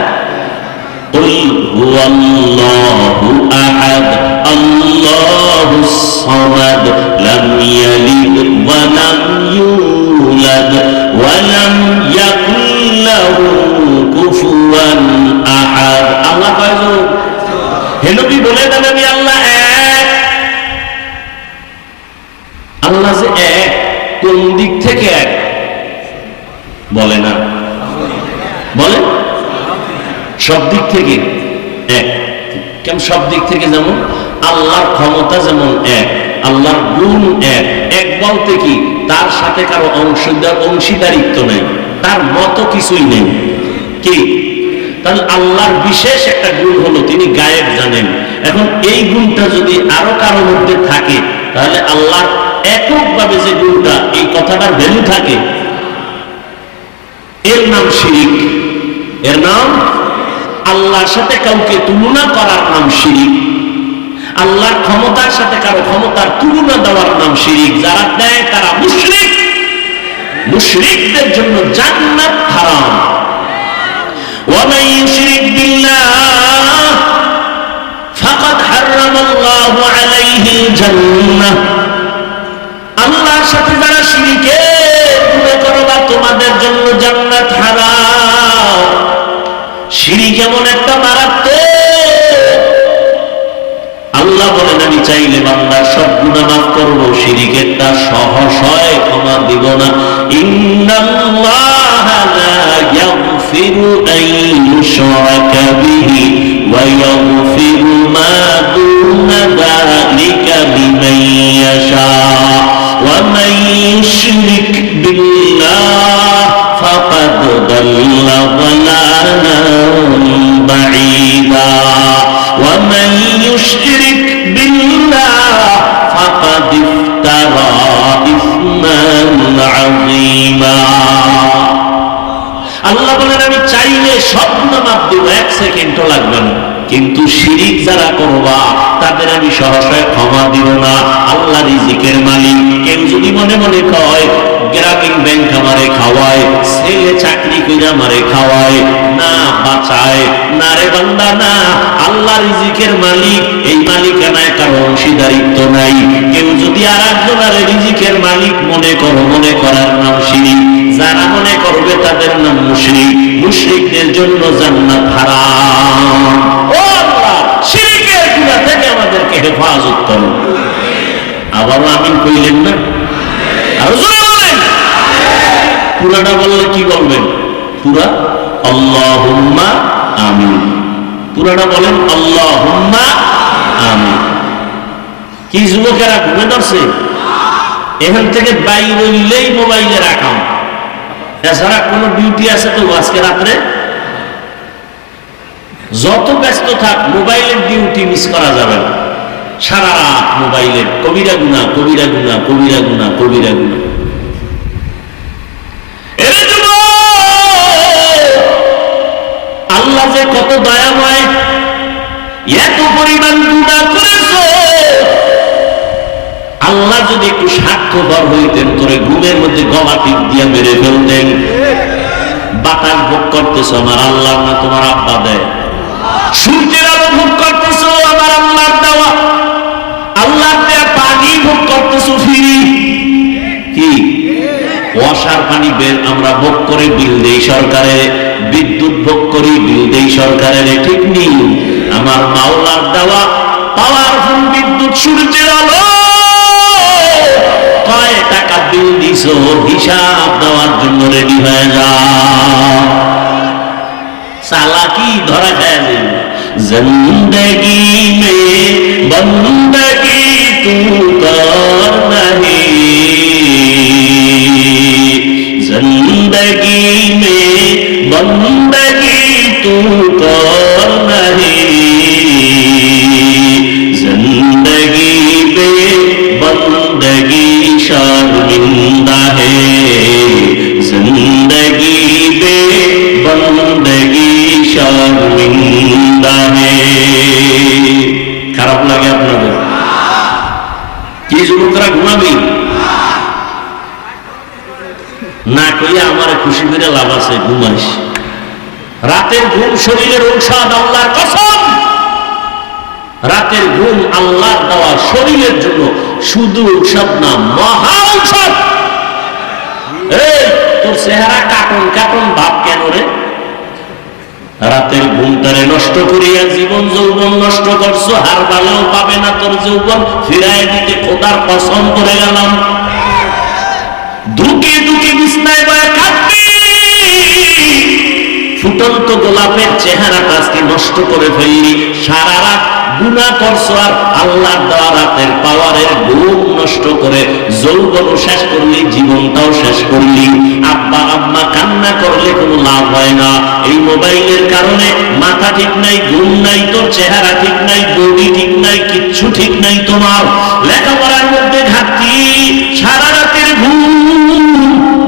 قل هو الله أحد الله الصمد لم يلد ولم يولد ولم يكن له كفوا أحد। আল্লাহ কয়জন? হে নবী বলে দেন আমি আল্লাহ এক। আল্লাহ যে এক, কোন দিক থেকে এক বলে না? বলে সব দিক থেকে এক। কেন সব দিক থেকে? যেমন আল্লাহর ক্ষমতা যেমন এক, আল্লাহর গুণ এক। এক বলতে কি? তার সাথে কারো অংশীদারিত্ব নেই, তার মতো কিছুই নেই। কি? তাহলে আল্লাহর বিশেষ একটা গুণ হলো তিনি গায়েব জানেন। এখন এই গুণটা যদি আরো কারো মধ্যে থাকে, তাহলে আল্লাহর এককভাবে যে গুণটা, এই কথাটার ভ্যালু থাকে। এর নাম শিরিক। এর নাম, আল্লাহর সাথে কাউকে তুলনা করার নাম শিরিক। আল্লাহর ক্ষমতার সাথে কারো ক্ষমতার তুলনা দেওয়ার নাম শিরিক। যারা দেয় তারা মুশরিক। মুশরিকদের জন্য জান্নাত হারাম। ওয়া মান ইউশরিক বিল্লাহ ফাকাদ হারামাল্লাহু আলাইহিল জান্নাহ। আল্লাহর সাথে যারা শিরিকের গুনাহ করবা, তোমাদের জন্য জান্নাত হারাম। শিরিক এমন একটা মারাত্মক, আল্লাহ বলেন আমি চাইলে বান্দার সব গুনাহ মাফ করব, শিরিকেরটা সহসয় ক্ষমা দিব না। ইন্নাল্লাহা লা ইয়াগফিরু আন ইউশরাকা বিহি ওয়া ইয়াগফিরু মা দুনা যালিকা লিমান ইয়াশা ওয়া মান ইউশরিক বিল্লাহ ফাকাদ দাল্লা দালালান বাঈদা ওয়া মান ইউশরিক বিল্লাহ ফাকাদ ইফতারা ইসমান আযীমা। আল্লাহ বলেন আমি চাইলে সব গুনাহ মাফ দেব, এক সেকেন্ডও লাগবে না, কিন্তু শিরিক যারা করবা তাদের আমি সহসায় ক্ষমা দিব না। আল্লাহ রিজিকের মালিক। কেউ যদি মনে মনে কয় গ্রামীণ ব্যাংক আমারে খাওয়ায়, ছেলে চাকরি করে আমারে খাওয়ায়, না বাঁচায়, না রে বান্দা না। আল্লাহ রিজিকের মালিক, এই মালিকানায় কারো অংশীদারিত্ব নাই। কেউ যদি আর একজনের রিজিকের মালিক মনে করো, মনে করার নাম শিরিক। যারা মনে করবে তাদের নাম মুশরিক। মুশরিকদের জন্য জান্নাত হারাম। ও আল্লাহ, শিরকের গুনাহ থেকে আমাদেরকে হেফাজত করো। আবারও আমিন কইলেন না? আর জোরে বলেন। পুরাটা বললে কি বলবেন? পুরা আল্লাহুম্মা আমিন। পুরাটা বলেন আল্লাহুম্মা আমিন। কি যুবকেরা ঘুমে ধরছে? এখান থেকে বাইরে হইলেই মোবাইলের অ্যাকাউন্ট, এছাড়া কোনো ডিউটি আছে তো আজকে রাত্রে? যত ব্যস্ত থাক, মোবাইলের ডিউটি মিস করা যাবে না। সারা রাত মোবাইলের কবিরা গুনাহ, কবিরা গুনাহ, কবিরা গুনাহ, কবিরা গুনাহ। আল্লাহ যে কত দয়াময়, এত পরিমাণ গুনাহ করেছো। আল্লাহ যদি একটু স্বার্থপর হইতেন, তোরে ঘুমের মধ্যে গলা টিপ দিয়ে মেরে ফেলতেন। বাতাস ভোগ করতেছো, আমার আল্লাহ না তোমার আব্বা দেয়। সূর্যের আলো ভোগ করতেছো, আমার আল্লাহর দেওয়া। আল্লাহর দেয়া পানি ভোগ করতেছো ফ্রি। কি ওয়াসার পানি বের আমরা ভোগ করে বিল দেই সরকারের, বিদ্যুৎ ভোগ করি বিল দেই সরকারের, ঠিক নেই? আমার মাওলার দেওয়া পাওয়ারফুল বিদ্যুৎ, সূর্যের আলো। কয় টাকা বিল দিছো, হিসাব দেওয়ার জন্য রেডি হয়ে যাও। চালাকি ধরা খায়। জিন্দগি মে বন্দগি তু কর নাহি, জিন্দগি মে বন্দগি তু কর নাহি, জিন্দগি বে বন্দগি শर्मिंदा है, जिंदगी बे बंदगी शर्मिंदा। খারাপ লাগে আপনাদের? কি যুবকরা ঘুমাবি না কইয়া আমার খুশি করে লাভ আছে, ঘুমাইস। রাতের ঘুম শরীরের ঔষধ, আল্লাহর কসম। রাতের ঘুম আল্লাহর দেওয়া শরীরের জন্য শুধু ঔষধ না, মহা ঔষধ। এই তোর চেহারা কাটন কাটন ভাব কেন রে? রাতের ঘুমটারে নষ্ট করিয়া জীবন যৌবন নষ্ট করছো। হার বালেও পাবে না তোর যৌবন ফিরায় দিতে, খোদার কসম করে গেলাম। ধুকে ধুকে বিছনায় বয়ে কাঁদবি, ফুটন্ত গোলাপের চেহারাটা আজকে নষ্ট করে ফেললি। সারা রাত গুনাহ করছো আর আল্লাহর দেওয়া রাতের পাওয়ারের ঘুম নষ্ট করে যৌবনও শেষ করলি, জীবনটাও শেষ করলি। আব্বা আম্মা কান্না করলে কোনো লাভ হয় না। এই মোবাইলের কারণে মাথা ঠিক নাই, ঘুম নাই, তোর চেহারা ঠিক নাই, বডি ঠিক নাই, কিচ্ছু ঠিক নাই তোমার। লেখাপড়ার মধ্যে ঘাটতি, সারা রাতের ঘুম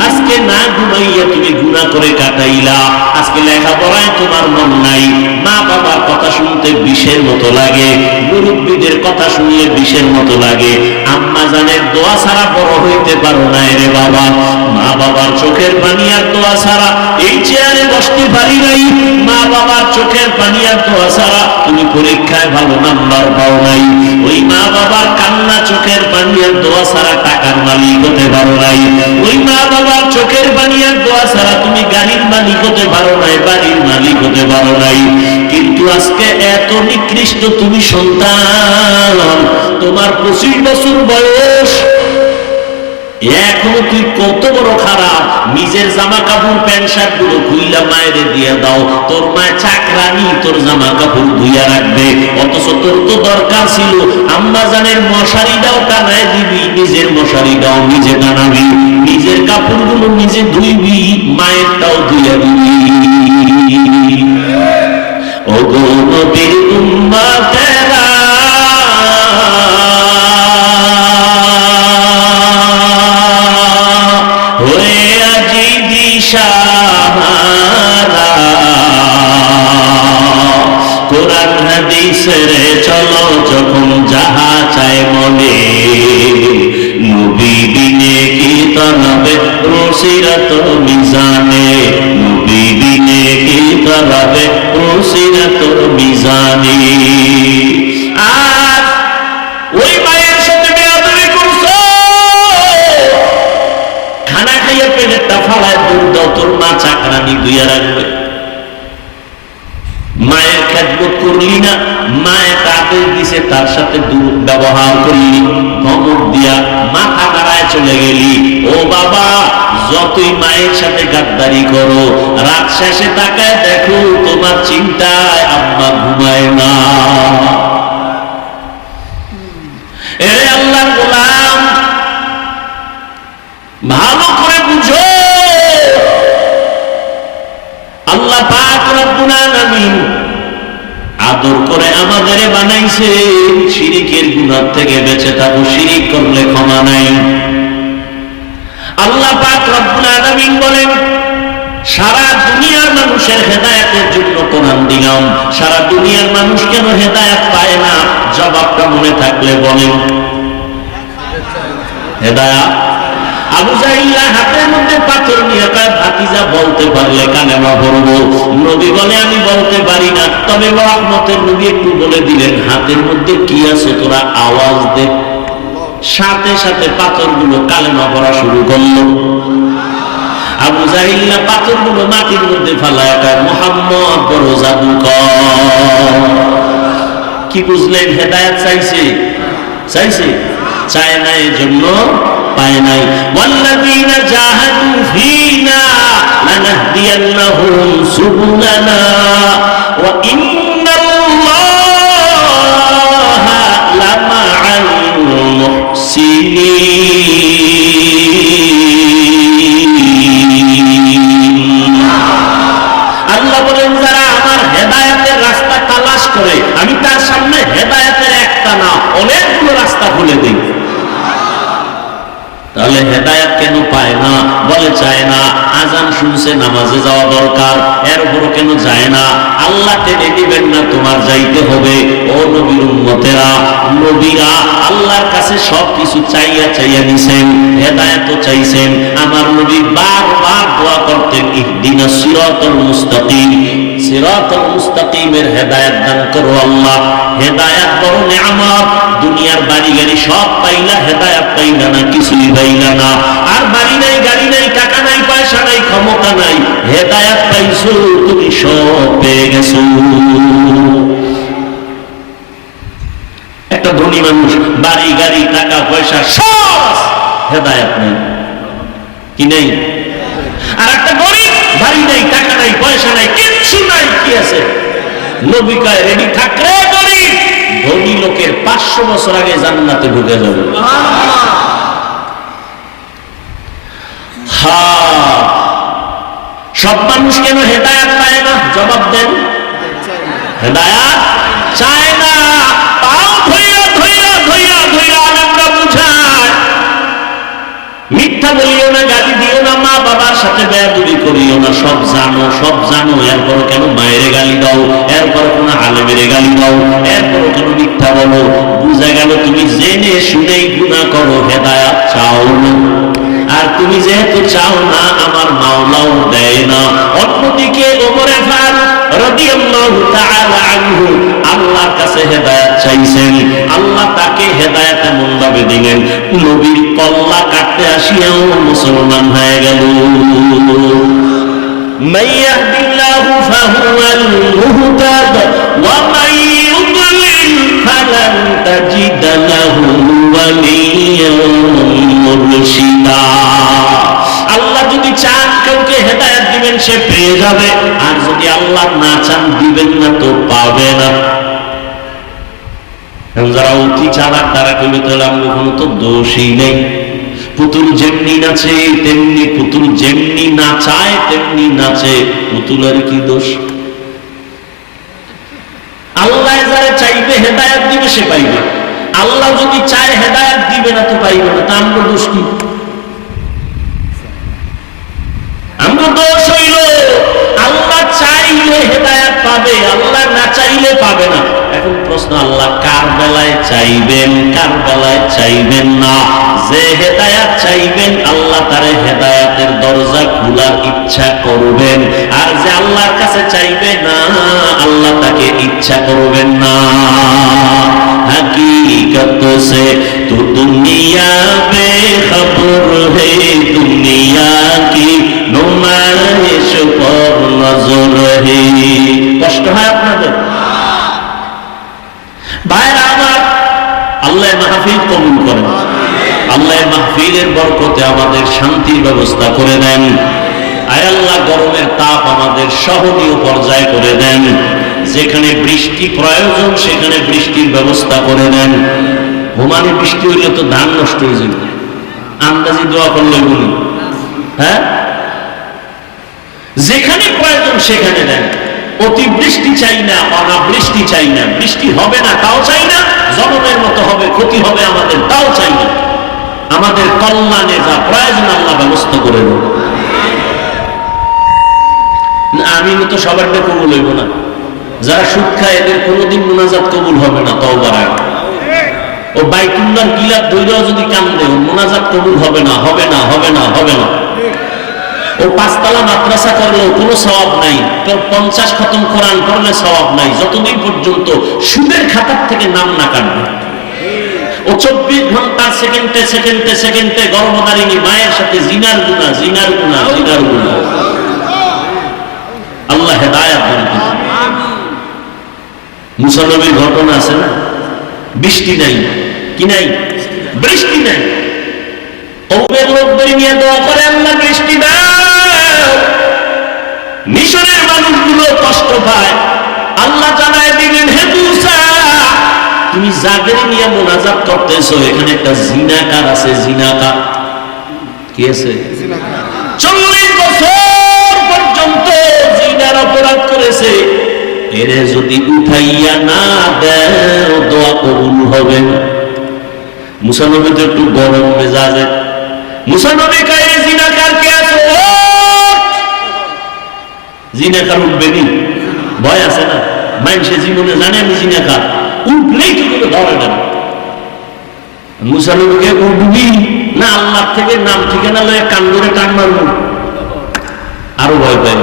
আজকে না ঘুমাইয়া তুমি গুনাহ করে কাটাইলা। আজকে লেখাপড়ায় তোমার মন নাই, মা বাবার কথা শুনতে বিষের মতো লাগে, মুরব্বীদের কথা শুনলে বিষের মতো লাগে। আম্মা জানের দোয়া ছাড়া বড় হইতে পারো না রে বাবা। মা বাবার চোখের পানি আর দোয়া ছাড়া এই চেয়ারে বসতে পারি নাই। মা বাবার চোখের পানি আর দোয়া ছাড়া তুমি পরীক্ষায় ভালো নাম্বার পাও নাই। ওই মা বাবার কান্না, চোখের পানি আর দোয়া ছাড়া টাকার মালিক হতে পারো নাই। ওই মা বাবার চোখের পানি আর দোয়া ছাড়া তুমি গাড়ির মালিক হতে পারো নাই, বাড়ির মালিক হতে পারো নাই। কিন্তু আজকে এত নিকৃষ্ট তুমি সন্তান, তোমার 25 বছর বয়স, এখনো তুই কত বড় খারাপ। নিজের জামা কাপড় প্যান্ট শার্ট গুলো খুইলা মায়ের দিয়ে দাও, তোর মায়ের চাকরানি তোর জামা কাপড় ধুইয়া রাখবে। অথচ তোর তো দরকার ছিল আম্মা জানের মশারিটাও টানায় দিবি, নিজের মশারিটাও নিজে টানাবি, নিজের কাপড়গুলো নিজে ধুইবি, মায়েরটাও ধুইয়া দিবি। ও গো নবীর উম্মতেরা, কোরআন হাদিসের চলো যখন যাহা চায় মনে, নবী বিনে কি তরবে রসিরাত মিজানে, নবী বিনে কি তরবে রসিরাত মিজানে। আর ওই মায়ের সাথে বেয়াদবি করছো, খানা খাইয়া পেটেরটা ফালায় দূর দাও, তোর মা চাকরানি দুইয়া রাখবে। মায়ের খেদমত করলি না, মায়ের আদেশ দিছে তার সাথে দুর্ব্যবহার করলি, ধমক দিয়া মাথা নাড়ায় চলে গেলি। ও বাবা, যতই মায়ের সাথে গাদ্দারি করো, রাত শেষে তাকায় দেখো তোমার চিন্তায় আম্মা ঘুমায় না। এরে আল্লাহর গোলাম, ভালো করে বুঝো, আল্লাহ পাক রব্বুল আলামিন আদর করে আমাদের বানাইছে শিরিকের গুনাহ থেকে বেঁচে থাকো। শিরিক করলে ক্ষমা নাই। আল্লাহ পাক রব্বুল আলামিন বলেন, সারা দুনিয়ার মানুষের হেদায়েতের জন্য কোরআন দিলাম। সারা দুনিয়ার মানুষ কেন হেদায়েত পায় না? জবাবটা মনে থাকলে বলেন। হেদায়েত আবু জাহিল হাতের মধ্যে পাথর নিয়ে কয়, ভাতিজা বলতে পারলে কালেমা পড়বো। নবী বলে, আমি বলতে পারি না। তবে রহমতের নবী একটু বলে দিলেন, হাতের মধ্যে কি আছে তোরা আওয়াজ দে। সাথে সাথে পাথরগুলো কালেমা পড়া শুরু করলো। আবু জাহিল পাথরগুলো মাটির মধ্যে ফালায় কয়, মুহাম্মদ বড় জাদুকর। কি বুঝলেন? হেদায়েত চাইছে, চাইছে, চায় না, এই জন্য পায় নাই। ওয়াল্লাযীনা জাহাদু ফীনা লানাহদিয়ান্নাহুম সুবুলানা ওয়া ইন্নাল্লাহা লামাআল মুহসিনিন। আল্লাহ বলেন, যারা আমার হেদায়েতের রাস্তা তালাশ করে, আমি তার সামনে হেদায়েতের একটা না অনেকগুলো রাস্তা খুলে দিই। তাহলে হেদায়েত কেন পায় না? বলে চায় না। আজান শুনছে, নামাজে যাওয়া দরকার, এর উপরও কেন যায় না? আল্লাহ টেনে দিবেন না, তোমার যাইতে হবে। ও নবীর উম্মতেরা, নবীরা আল্লাহর কাছে সবকিছু চাইয়া চাইয়া নিছেন, হেদায়েতও চাইছেন। আমার নবী বারবার দোয়া করতেন, ইহদিনাস সিরাতাল মুস্তাকিম, সিরাতাল মুস্তাকিমের হেদায়েত দান করো আল্লাহ। হেদায়েত বড় নিয়ামত। দুনিয়ার বাড়ি গাড়ি সব পাইলা, হেদায়েত পাইলা না, কিছুই পাইলা না। আর বাড়ি নাই, গাড়ি নাই, টাকা নাই, পয়সা নাই, ক্ষমতা নাই, হেদায়েত পাইছো, তুমি সব পেয়ে গেছো। একটা ধনী মানুষ, বাড়ি গাড়ি, টাকা পয়সা সব, হেদায়েত নেই, কি নেই? আর একটা গরিব, বাড়ি নাই, টাকা নাই, পয়সা নাই, কিচ্ছু নাই, কি আছে? নবী কয় রেডি থাকলে গরিব, ধনী লোকের 500 বছর আগে জান্নাতে ঢুকে যাবে। সব মানুষ কেন হেদায়েত পায় না? জবাব দেন। হেদায়েত চায় না। পাও ধইরা ধইরা ধইরা ধইরা আমরা বুঝাই, মিথ্যা বলিও না, গালি দিও না, মা বাবার সাথে বেয়াদবি করিও না, সব জানো, সব জানো, এরপর কেন মায়ের গালি দাও, এরপর কোন আলেমের গালি দাও, এরপর কেন মিথ্যা বলো? বুঝা গেল তুমি জেনে শুনেই গুনাহ করো, হেদায়েত চাও না। আর তুমি যেহেতু চাও না, আমার মাওলাও দেয় না। অন্যদিকে ওমরে ফারুক রাদিয়াল্লাহু তাআলা আনহু আল্লাহর কাছে হেদায়েত চাইছেন, আল্লাহ তাকে হেদায়েত এমন ভাবে দিলেন, নবীর কল্লা কাটতে আসিয়াও মুসলমান হয়ে গেল। মান ইয়াহদিল্লাহু ফাহুয়াল মুহতাদ ওয়া মান ইউদ্লিল ফালান তাজিদ লাহু ওয়ালিয়্যান মুরশিদা। আল্লাহ যদি চান কাউকে হেদায়েত দিবেন, সে পেয়ে যাবে, আর যদি আল্লাহ না চান দিবেন না, তো পাবে না। যারা অতি চালাক তারা কইবে তাহলে আমি কোনো তো দোষই নেই, পুতুল যেমনি নাচে তেমনি, পুতুল যেমনি নাচায় তেমনি নাচে, পুতুলের কি দোষ? আল্লাহ যারা চাইবে হেদায়েত দিবে সে পাইবে, আল্লাহ যদি চায় হেদায়েত দিবে না তো পাইবে না। তা আমরা দোষ কি? আমরা দোষ হইল আল্লাহ চাইলে হেদায়েত পাবে, আল্লাহ না চাইলে পাবে না। এখন প্রশ্ন, আল্লাহ কার বেলায় চাইবেন, কার বেলায় চাইবেন না? যে হেদায়েত চাইবেন আল্লাহ তারে হেদায়েতের দরজা খোলার ইচ্ছা করবেন, আর যে আল্লাহর কাছে চাইবে না, আল্লাহ তাকে ইচ্ছা করবেন না। हकीकत से तो दुनिया बेखबर है, दुनिया की नुमाइश पर नजर है। কষ্ট হয় আপনাদের ভাইরা আমার? আল্লাহ মাহফিল কবুল করেন, আল্লাহ মাহফিলের বরকতে আমাদের শান্তির ব্যবস্থা করে দেন। আয় আল্লাহ গরমের তাপ আমাদের সহনীয় পর্যায়ে করে দেন, যেখানে বৃষ্টি প্রয়োজন সেখানে বৃষ্টির ব্যবস্থা করে দেন। হুমানে বৃষ্টি হইলে তো ধান নষ্ট হয়ে যাবে, আন্দাজি দোয়া করলে বলি, হ্যাঁ, যেখানে প্রয়োজন সেখানে দেন। অতিবৃষ্টি চাই না, অনাবৃষ্টি চাই না, বৃষ্টি হবে না তাও চাই না, জনমের মতো হবে, ক্ষতি হবে আমাদের তাও চাই না। আমাদের কল্যাণে যা প্রয়োজন আল্লাহ ব্যবস্থা করে দেন। আমি তো সবারটা কবুল হইব না, যারা সুদ খায় এদের কোনোদিন মুনাজাত কবুল হবে না। তওবার আগে ও বাইতুল্লাহর গিলাফ ধইরাও যদি কান্দে, ও মুনাজাত কবুল হবে না, হবে না, হবে না, হবে না। ও 5 তলা মাদ্রাসা করলেও কোনো সওয়াব নাই, তোর 50 খতম কোরআন পড়লে সওয়াব নাই, যতদিন পর্যন্ত সুদের খাতার থেকে নাম না কাটবে। ও 24 ঘন্টা সেকেন্ডে সেকেন্ডে সেকেন্ডে গর্ভধারিণী মায়ের সাথে জিনার গুনাহ, জিনার গুনাহ, জিনার গুনাহ। আল্লাহ হেদায়েত দান করুন। মুসা নবীর ঘটনা আছে না, বৃষ্টি নাই, কি নাই? বৃষ্টি নাই। কওমের লোকদের নিয়ে দোয়া করে, আল্লাহ বৃষ্টি দাও। মিশরের মানুষগুলো কষ্ট পায়, আল্লাহ জানায় দিলেন, হে মুসা তুমি যাদের নিয়ে মুনাজাত করতেছো এখানে একটা জিনাকার আছে। জিনাকার কি আছে? 40 বছর পর্যন্ত জিনার অপরাধ করেছে, এরে যদি উঠাইয়া না দেও দোয়া কবুল হবে না। মুসা নবী তো একটু গরম মেজাজে, মুসা নবী কয় জিনাকার কে আছো? জিনাকার উঠবেনি, ভয় আছে না? মানুষের জীবনে জানে আমি জিনাকার, উঠলেই তো কোনো ধরে না। মুসা নবীকে উঠবি না আল্লাহ থেকে নাম ঠিকানা লয়ে কান ধরে টান মারব, আরো ভয় পাই।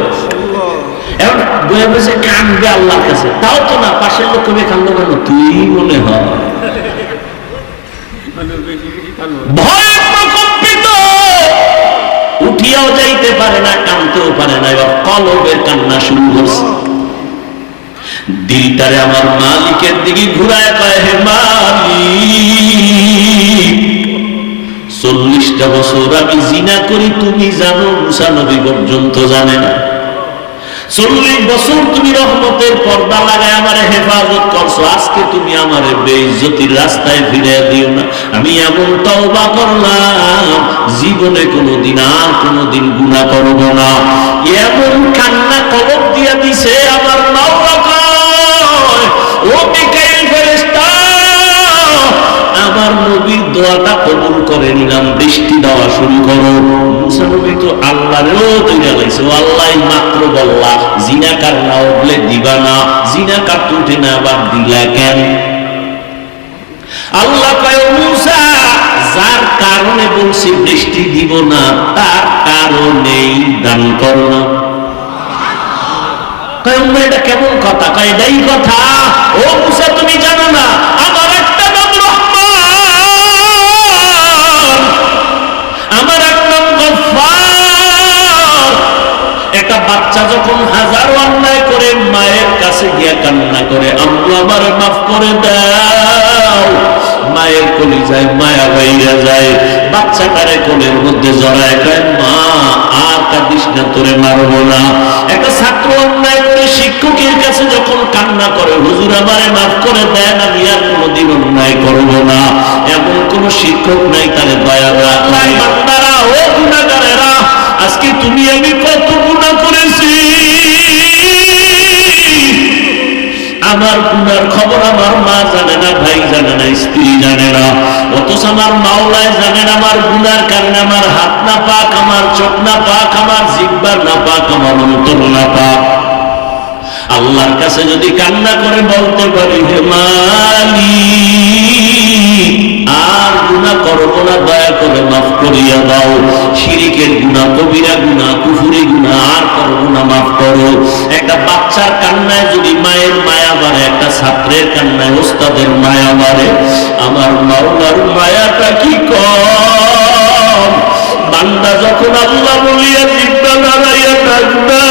এখন বয়ে বসে কানবে আল্লাহর কাছে, তাও তো না, পাশের লোক কবে কান্দো কেন? তুই মনে হয় ভয় প্রকম্পিত, উঠিয়াও যাইতে পারে না, কানতেও পারে না। এবার কলবের কান্না শুরু করছে। দিলটারে আমার মালিকের দিকে ঘুরায় কয়, হে মালিক, 40টা বছর আমি জিনা করি, তুমি জানো, মুসা নবী পর্যন্ত জানে না। 40 বছর তুমি রহমতের পর্দা লাগায় আমারে হেফাজত করছো, আজকে তুমি আমারে বেইজ্জতির রাস্তায় ফিরে দিও না। আমি এমন তওবা করলাম, জীবনে কোনোদিন আর কোনোদিন গুনাহ করব না। এমন কান্না কলব দিয়া দিছে আমার মাওলা কয়, ও মিকাইল ফেরেশতা, আমার নবীর দোয়াটা কবুল করে নিলাম, বৃষ্টি দেওয়া শুরু করো। মুসা নবী তো আল্লাহরেও দইরা লাইছে, আল্লাহ মাত্র বললা জিনাকার না উঠলে দিবা না, জিনাকার তো উঠে না, আবার দিলা কেন? আল্লাহ কয়, মুসা, যার কারণে বলছি বৃষ্টি দিব না, তার কারণেই দান করো না। কয় এটা কেমন কথা? কয় এটাই কথা। ও মুসা, তুমি জানো না আমার একটা নাম রহমান, আমার এক নাম গফফার। একটা বাচ্চা যখন হাজারো অন্যায় করে মায়ের কাছে গিয়া কান্না করে, আম্মু আমার মাফ করে দাও, মায়ের কলিজায় মায়া বাইরা যায়, বাচ্চাটারে কোলের মধ্যে জড়ায় কয়, মা আর কাঁদিস না, তোরে মারবো না। একটা ছাত্র অন্যায় করে শিক্ষকের কাছে যখন কান্না করে, হুজুর আমারে মাফ করে দেন, আমি আর কোনোদিন অন্যায় করবো না, এমন কোন শিক্ষক নাই তারে দয়া রাখায়। বান্দারা, ও গুনাহগারেরা, আজকে তুমি আমি কত গুনাহ করেছি, আমার গুনার খবর আমার মা জানে না, ভাই জানে না, স্ত্রী জানে না, অথচ আমার মাওলায় জানেন আমার গুনার কারণে আমার হাত না পাক, আমার চোখ না পাক, আমার জিহ্বা না পাক, আমার অন্তর না পাক। আল্লাহর কাছে যদি কান্না করে বলতে পারি, হে মালিক, আর গুনাহ করব না, দয়া করে মাফ করিয়া দাও, শিরিকের গুনাহ, কবিরা গুনাহ, কুফরি গুনাহ আর করব না, মাফ করো। একটা বাচ্চার কান্নায় যদি মায়ের মায়া বাড়ে, একটা ছাত্রের কান্নায় ওস্তাদের মায়া বাড়ে, আমার মাওলার মায়াটা কি কম? বান্দা যখন আল্লাহ বলিয়া জিহ্বা নাড়াইয়া ডাকবে,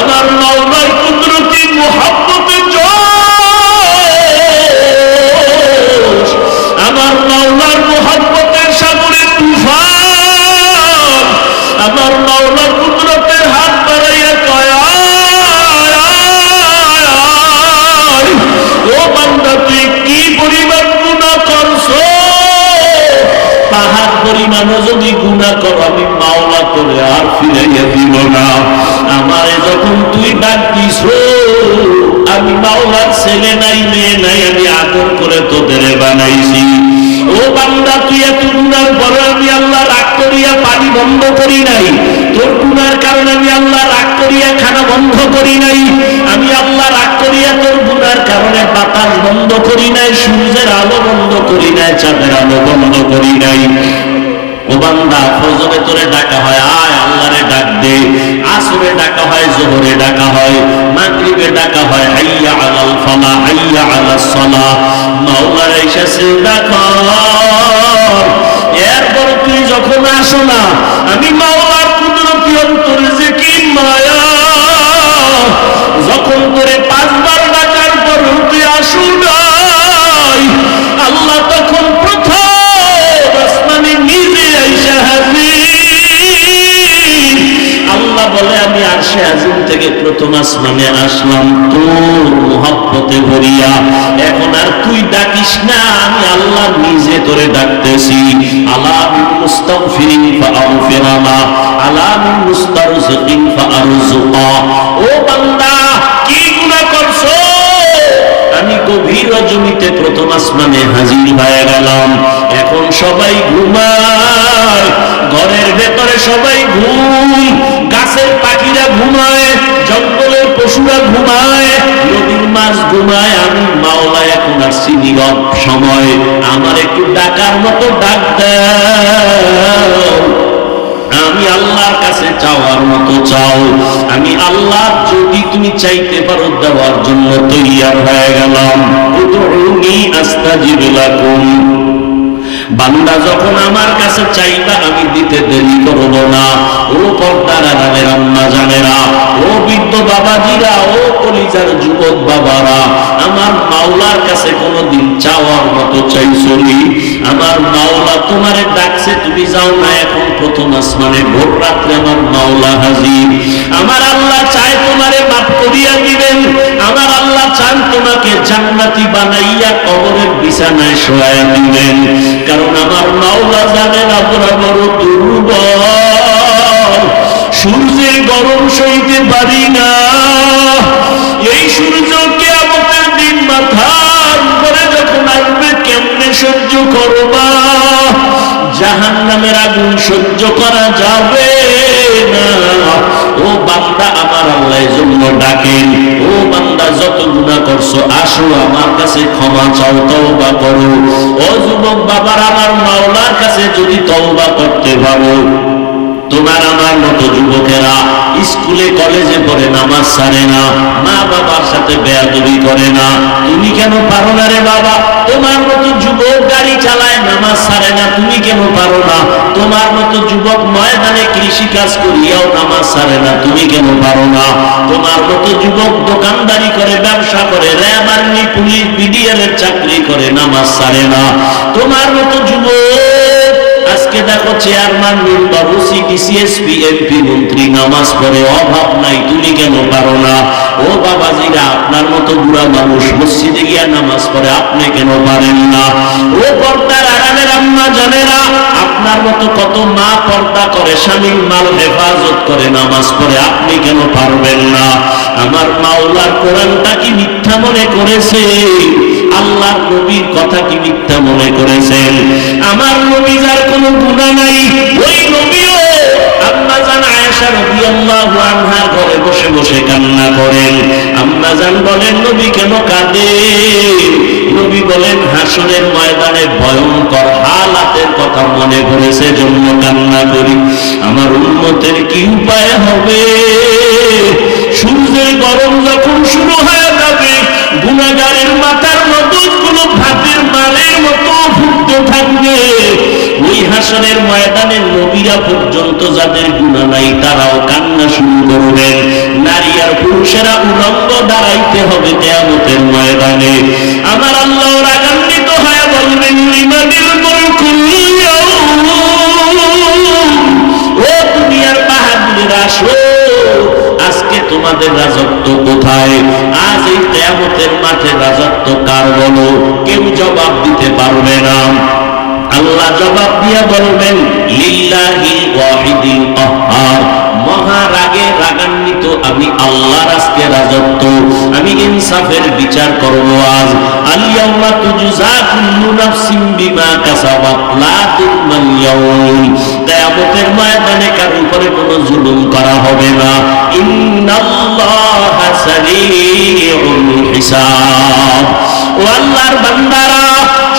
আমার মাওলার কুদরতি মুহাব্বতে জোশ, আমার মাওলার মুহাব্বতের সাগরে তুফান, আমার মাওলার কুদরতের হাত বাড়াইয়া কয়, ও বান্দা, তুই কি পরিমাণ গুনাহ করছো? পাহাড় পরিমাণও যদি গুনাহ করো, আমি মাওলা করে আর ফিরাইয়া দিব না। আমারে যখন তুই ডাক দিস, আমি মাওলার ছেলে নাই, মেয়ে নাই, আমি আদর করে তোদের বানাইছি। ও বান্দা, তুই এত গুনার পরে আমি আল্লাহ রাগ করিয়া পানি বন্ধ করি নাই, তোর গুনার কারণে আমি আল্লাহ রাগ করিয়া খানা বন্ধ করি নাই, আমি আল্লাহ রাগ করিয়া তোর গুনার কারণে বাতাস বন্ধ করি নাই, সূর্যের আলো বন্ধ করি নাই, চাঁদের আলো বন্ধ করি নাই। ও বান্দা, ফজরে তোরে ডাকা হয়, আয় আল্লাহরে ডাক দে। আসরে ডাকা হয়, যোহরে ডাকা হয়, মাগরিবে ডাকা হয়, হাইয়া আলাল ফালাহ, হাইয়া আলাস সালাহ। মাওলার এসেছে ডাকা, এরপর তুই যখন আসো না, আমি মাওলার কুদরতি অন্তরে যে কি মায়া, যখন তোরে 5 বার ডাকার পর তুই আসো নাই, আল্লাহ তখন প্রথম আসমানে নিজে আইসা হাজির। আল্লাহ বলে, আমি আরশে আজিম থেকে প্রথম আসমানে আসলাম তোর মুহাব্বতে ভরিয়া, এখন আর তুই ডাকিস না, আমি আল্লাহ নিজে তোরে ডাকতেছি। আলা মিন মুস্তাগফিরিন ফাআগফিরালা, আলা মিন মুস্তারজিকিন ফাআরযুকা। ও বান্দা, কি গুনাহ করছো? আমি গভীর রজনীতে প্রথম আসমানে হাজির হয়ে গেলাম। এখন সবাই ঘুমায়, ঘরের ভেতরে সবাই ঘুম, গাছের পাখিরা ঘুমায়, জঙ্গলের পশুরা ঘুমায়, নদীর মাছ ঘুমায়। আমি মাওলা এখন আসছি নীরব সময়, আমার একটু ডাকার মতো ডাক দাও। আমি আল্লাহর কাছে চাওয়ার মতো চাও। আমি আল্লাহ যদি তুমি চাইতে পারো দেওয়ার জন্য তৈয়ার হয়ে গেলাম। উদউনি আস্তাজিব লাকুম। বান্দা যখন আমার কাছে চাইবা আমি দিতে দেরি করব না। ও পর্দার আড়ালের আম্মা জানেরা, ও বৃদ্ধ বাবাজিরা, ও কলিজার যুবক বাবারা, আমার মাওলার কাছে কোনোদিন চাওয়ার মতো চাইছনি? আমার মাওলা তোমারে ডাকছে, তুমি যাও না। এখন প্রথম আসমানে ভোর রাত্রে আমার মাওলা হাজির। আমার আল্লাহ চায় তোমারে মাফ করিয়া দিবেন। আমার আল্লাহ চান তোমাকে জান্নাতি বানাইয়া কবরের বিছানায় শোয়াইয়া দিবেন। কারণ আমার মাওলা জানেন আমরা বড় দুর্বল, সূর্যের গরম সইতে পারি না। এই সূর্য কিয়ামতের দিন মাথার উপরে যখন আসবে কেমনে সহ্য করবা? জাহান্নামের আগুন সহ্য করা যাবে না। ও বান্দা, আমার আল্লাহর জন্য ডাকেন, ও বান্দা যত গুনাহ করছো আসো আমার কাছে ক্ষমা চাও, তওবা করো। ও যুবক বাবার, আমার মাওলার কাছে যদি তওবা করতে পারো, তোমার আমার মতো যুবকেরা স্কুলে কলেজে পড়ে নামাজ ছাড়ে না, মা বাবার সাথে বেয়াদবি করে না, তুমি কেন পারো না রে বাবা? তোমার মতো যুবক গাড়ি চালায় নামাজ ছাড়ে না, তুমি কেন পারো না? তোমার মতো যুবক ময়দানে কৃষি কাজ করিয়াও নামাজ ছাড়ে না, তুমি কেন পারো না? তোমার মতো যুবক দোকানদারি করে, ব্যবসা করে, র্যাব আর্মি পুলিশ বিডিআর এর চাকরি করে, নামাজ ছাড়ে না। তোমার মতো যুবক আজকে দেখো chairman, member, OC, DC, SP, MP, মন্ত্রী নামাজ পড়ে, অভাব নাই, তুমি কেন পারো না? ও বাবাজিরা, আপনার মতো বুড়া মানুষ মসজিদে গিয়া নামাজ পড়ে, আপনি কেন পারেন না? ও পর্দার আড়ালের আম্মা জানেরা, আপনার মতো কত মা পর্দা করে, স্বামীর মাল হেফাজত করে, নামাজ পড়ে, আপনি কেন পারবেন না? আমার মাওলার কোরআনটা কি মিথ্যা মনে করেছে? আল্লাহর নবীর কথা কি মিথ্যা মনে করেছেন? আমার নবী যার কোনো গুনাহ নাই, ওই নবীও আম্মা জান আয়েশা রাদিয়াল্লাহু আনহার ঘরে বসে বসে কান্না করেন। আম্মা জান বলেন, নবী কেন কাঁদেন? নবী বলেন, হাসরের ময়দানে ভয়ঙ্কর হালাতের কথা মনে পড়েছে, জন্য কান্না করি। আমার উম্মতের কি উপায় হবে? সূর্যের গরম যখন শুরু হয়ে যাবে, গুনাহগারের মাথার মগজগুলো ভাতের মালের মতো ফুটতে থাকবে। ওই হাসরের ময়দানে নবীরা পর্যন্ত যাদের গুনাহ নাই তারাও কান্না শুরু করবেন। নারী আর পুরুষেরা উলঙ্গ দাঁড়াইতে হবে কিয়ামতের ময়দানে। আমার আল্লাহ রাগান্বিত হয়ে বলবেন, লিমানিল মুলকুল ইয়াউম, ও দুনিয়ার বাহাদুরেরা আসো, আজকে তোমাদের রাজত্ব কোথায়? আজ এই কিয়ামতের মাঠে রাজত্ব কার বলো? কেউ জবাব দিতে পারবে না। আল্লাহ জবাব দিয়া বলবেন, লিল্লাহিল ওয়াহিদিল কাহ্হার, মহারাগে রাগান্বিত আমি আল্লাহর আজকে রাজত্ব, আমি ইনসাফের বিচার করব আজ। আল ইয়াউমা তুজজা কুল্লু নাফসিন বিমা কাসাবাত লা তুযলাম ইয়াউম, কিয়ামতের ময়দানে কারো উপরে কোনো জুলুম করা হবে না। ইন্নাল্লাহা সারিউল হিসাব। ও আল্লাহর বান্দারা,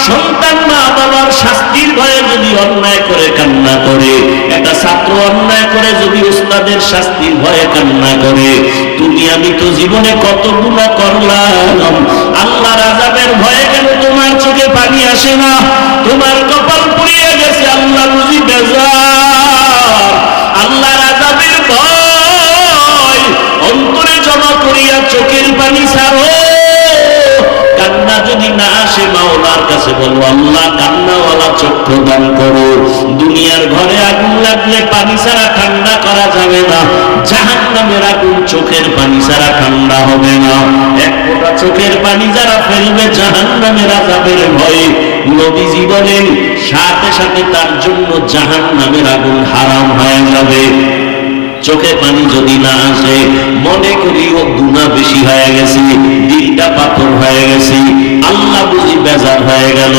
সন্তান মা বাবার শাস্তির ভয়ে যদি অন্যায় করে কান্না করে, একটা ছাত্র অন্যায় করে যদি উস্তাদের শাস্তির ভয়ে কান্না করে, তুমি আমি তো জীবনে কত গুনাহ করলাম, আল্লাহর আযাবের ভয়ে কেন তোমার চোখে পানি আসে না? তোমার কপাল পুড়িয়ে গেছে, আল্লাহ বুঝি বেজার। আল্লাহর আযাবের ভয় অন্তরে জমা করিয়া চোখের পানি ছাড়ো। কান্না যদি না আসে, মাওলার কাছে বলো, আল্লাহ কান্নাওয়ালা চক্ষু দান করো। দুনিয়ার ঘরে আগুন লাগলে পানি ছাড়া ঠান্ডা করা যাবে না, জাহান্নামের আগুন চোখের পানি ছাড়া ঠান্ডা হবে না। এক ফোঁটা চোখের পানি যারা ফেলবে জাহান্নামের আযাবের ভয়ে, নবীজি বলেন সাথে সাথে তার জন্য জাহান্নামের আগুন হারাম হয়ে যাবে। চোখে পানি যদি না আসে, মনে করি ও গুনাহ বেশি হয়ে গেছে, দিলটা পাথর হয়ে গেছে, আল্লাহ বুঝি গুনাহগার হয়ে গেল।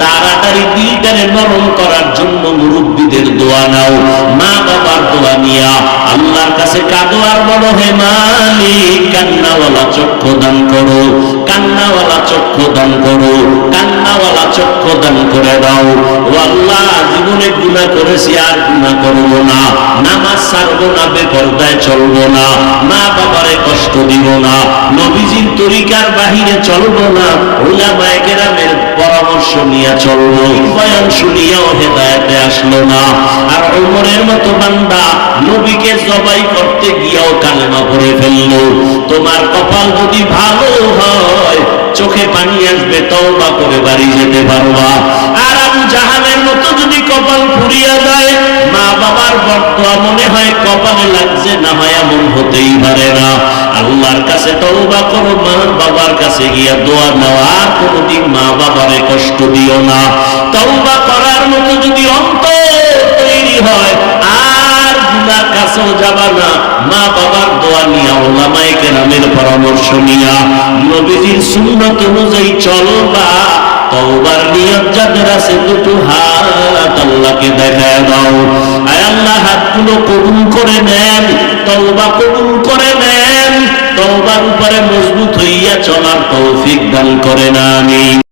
তাড়াতাড়ি দিলটারে নরম করার জন্য মুরব্বীদের দোয়া নাও, মা বাবার দোয়া নিয়া আল্লাহর কাছে কাঁদো আর বলো, হে মালিক কান্নাওয়ালা চক্ষু দান করো, কান্নাওয়ালা চক্ষু দান করো, কান্নাওয়ালা চক্ষু দান করে দাও। ও আল্লাহ, জীবনে গুনাহ করেছি আর গুনাহ করবো না, নামাজ ছাড়বো না, বেপরদায় চলবো না, মা বাবারে কষ্ট দিব না, নবীজির তরিকার বাহিরে চলবো না, উলামায়ে কেরামের পরামর্শ নিয়ে চলবো। বয়ান শুনিয়াও হেদায়েতে আসলো না। আর ওমরের মতো বান্দা নবীকে জবাই করতে গিয়েও কালেমা পড়ে ফেললো। তোমার কপাল যদি ভালো হয়, চোখে পানি আসবে, তওবা করে বাড়ি যেতে পারবা। আর আবু জাহালের মতো যদি কপাল পুড়িয়া যায়, মা বাবার বর্তমান মনে হয় কপালে লাগছে, না হয় এমন হতেই পারে না। আল্লাহর কাছে তওবা করো, মা বাবার কাছে গিয়া দোয়া নাও, আর কোনোদিন মা বাবারে কষ্ট দিও না। তওবা করার মতো যদি অন্তর তৈরি হয়, আর গুনার কাছেও যাবা না, মা বাবার দোয়া নিয়া, উলামায়ে কেরামের পরামর্শ নিয়া, নবীজির সুন্নাত অনুযায়ী চলবা। তওবার নিয়ত যাদের আছে দুটো হাত আল্লাহকে দেখায় দাও। আয় আল্লাহ, হাতগুলো কবুল করে নেন, তওবা কবুল করে নেন, তওবার উপরে মজবুত হইয়া চলার তৌফিক দান করেন, আমিন।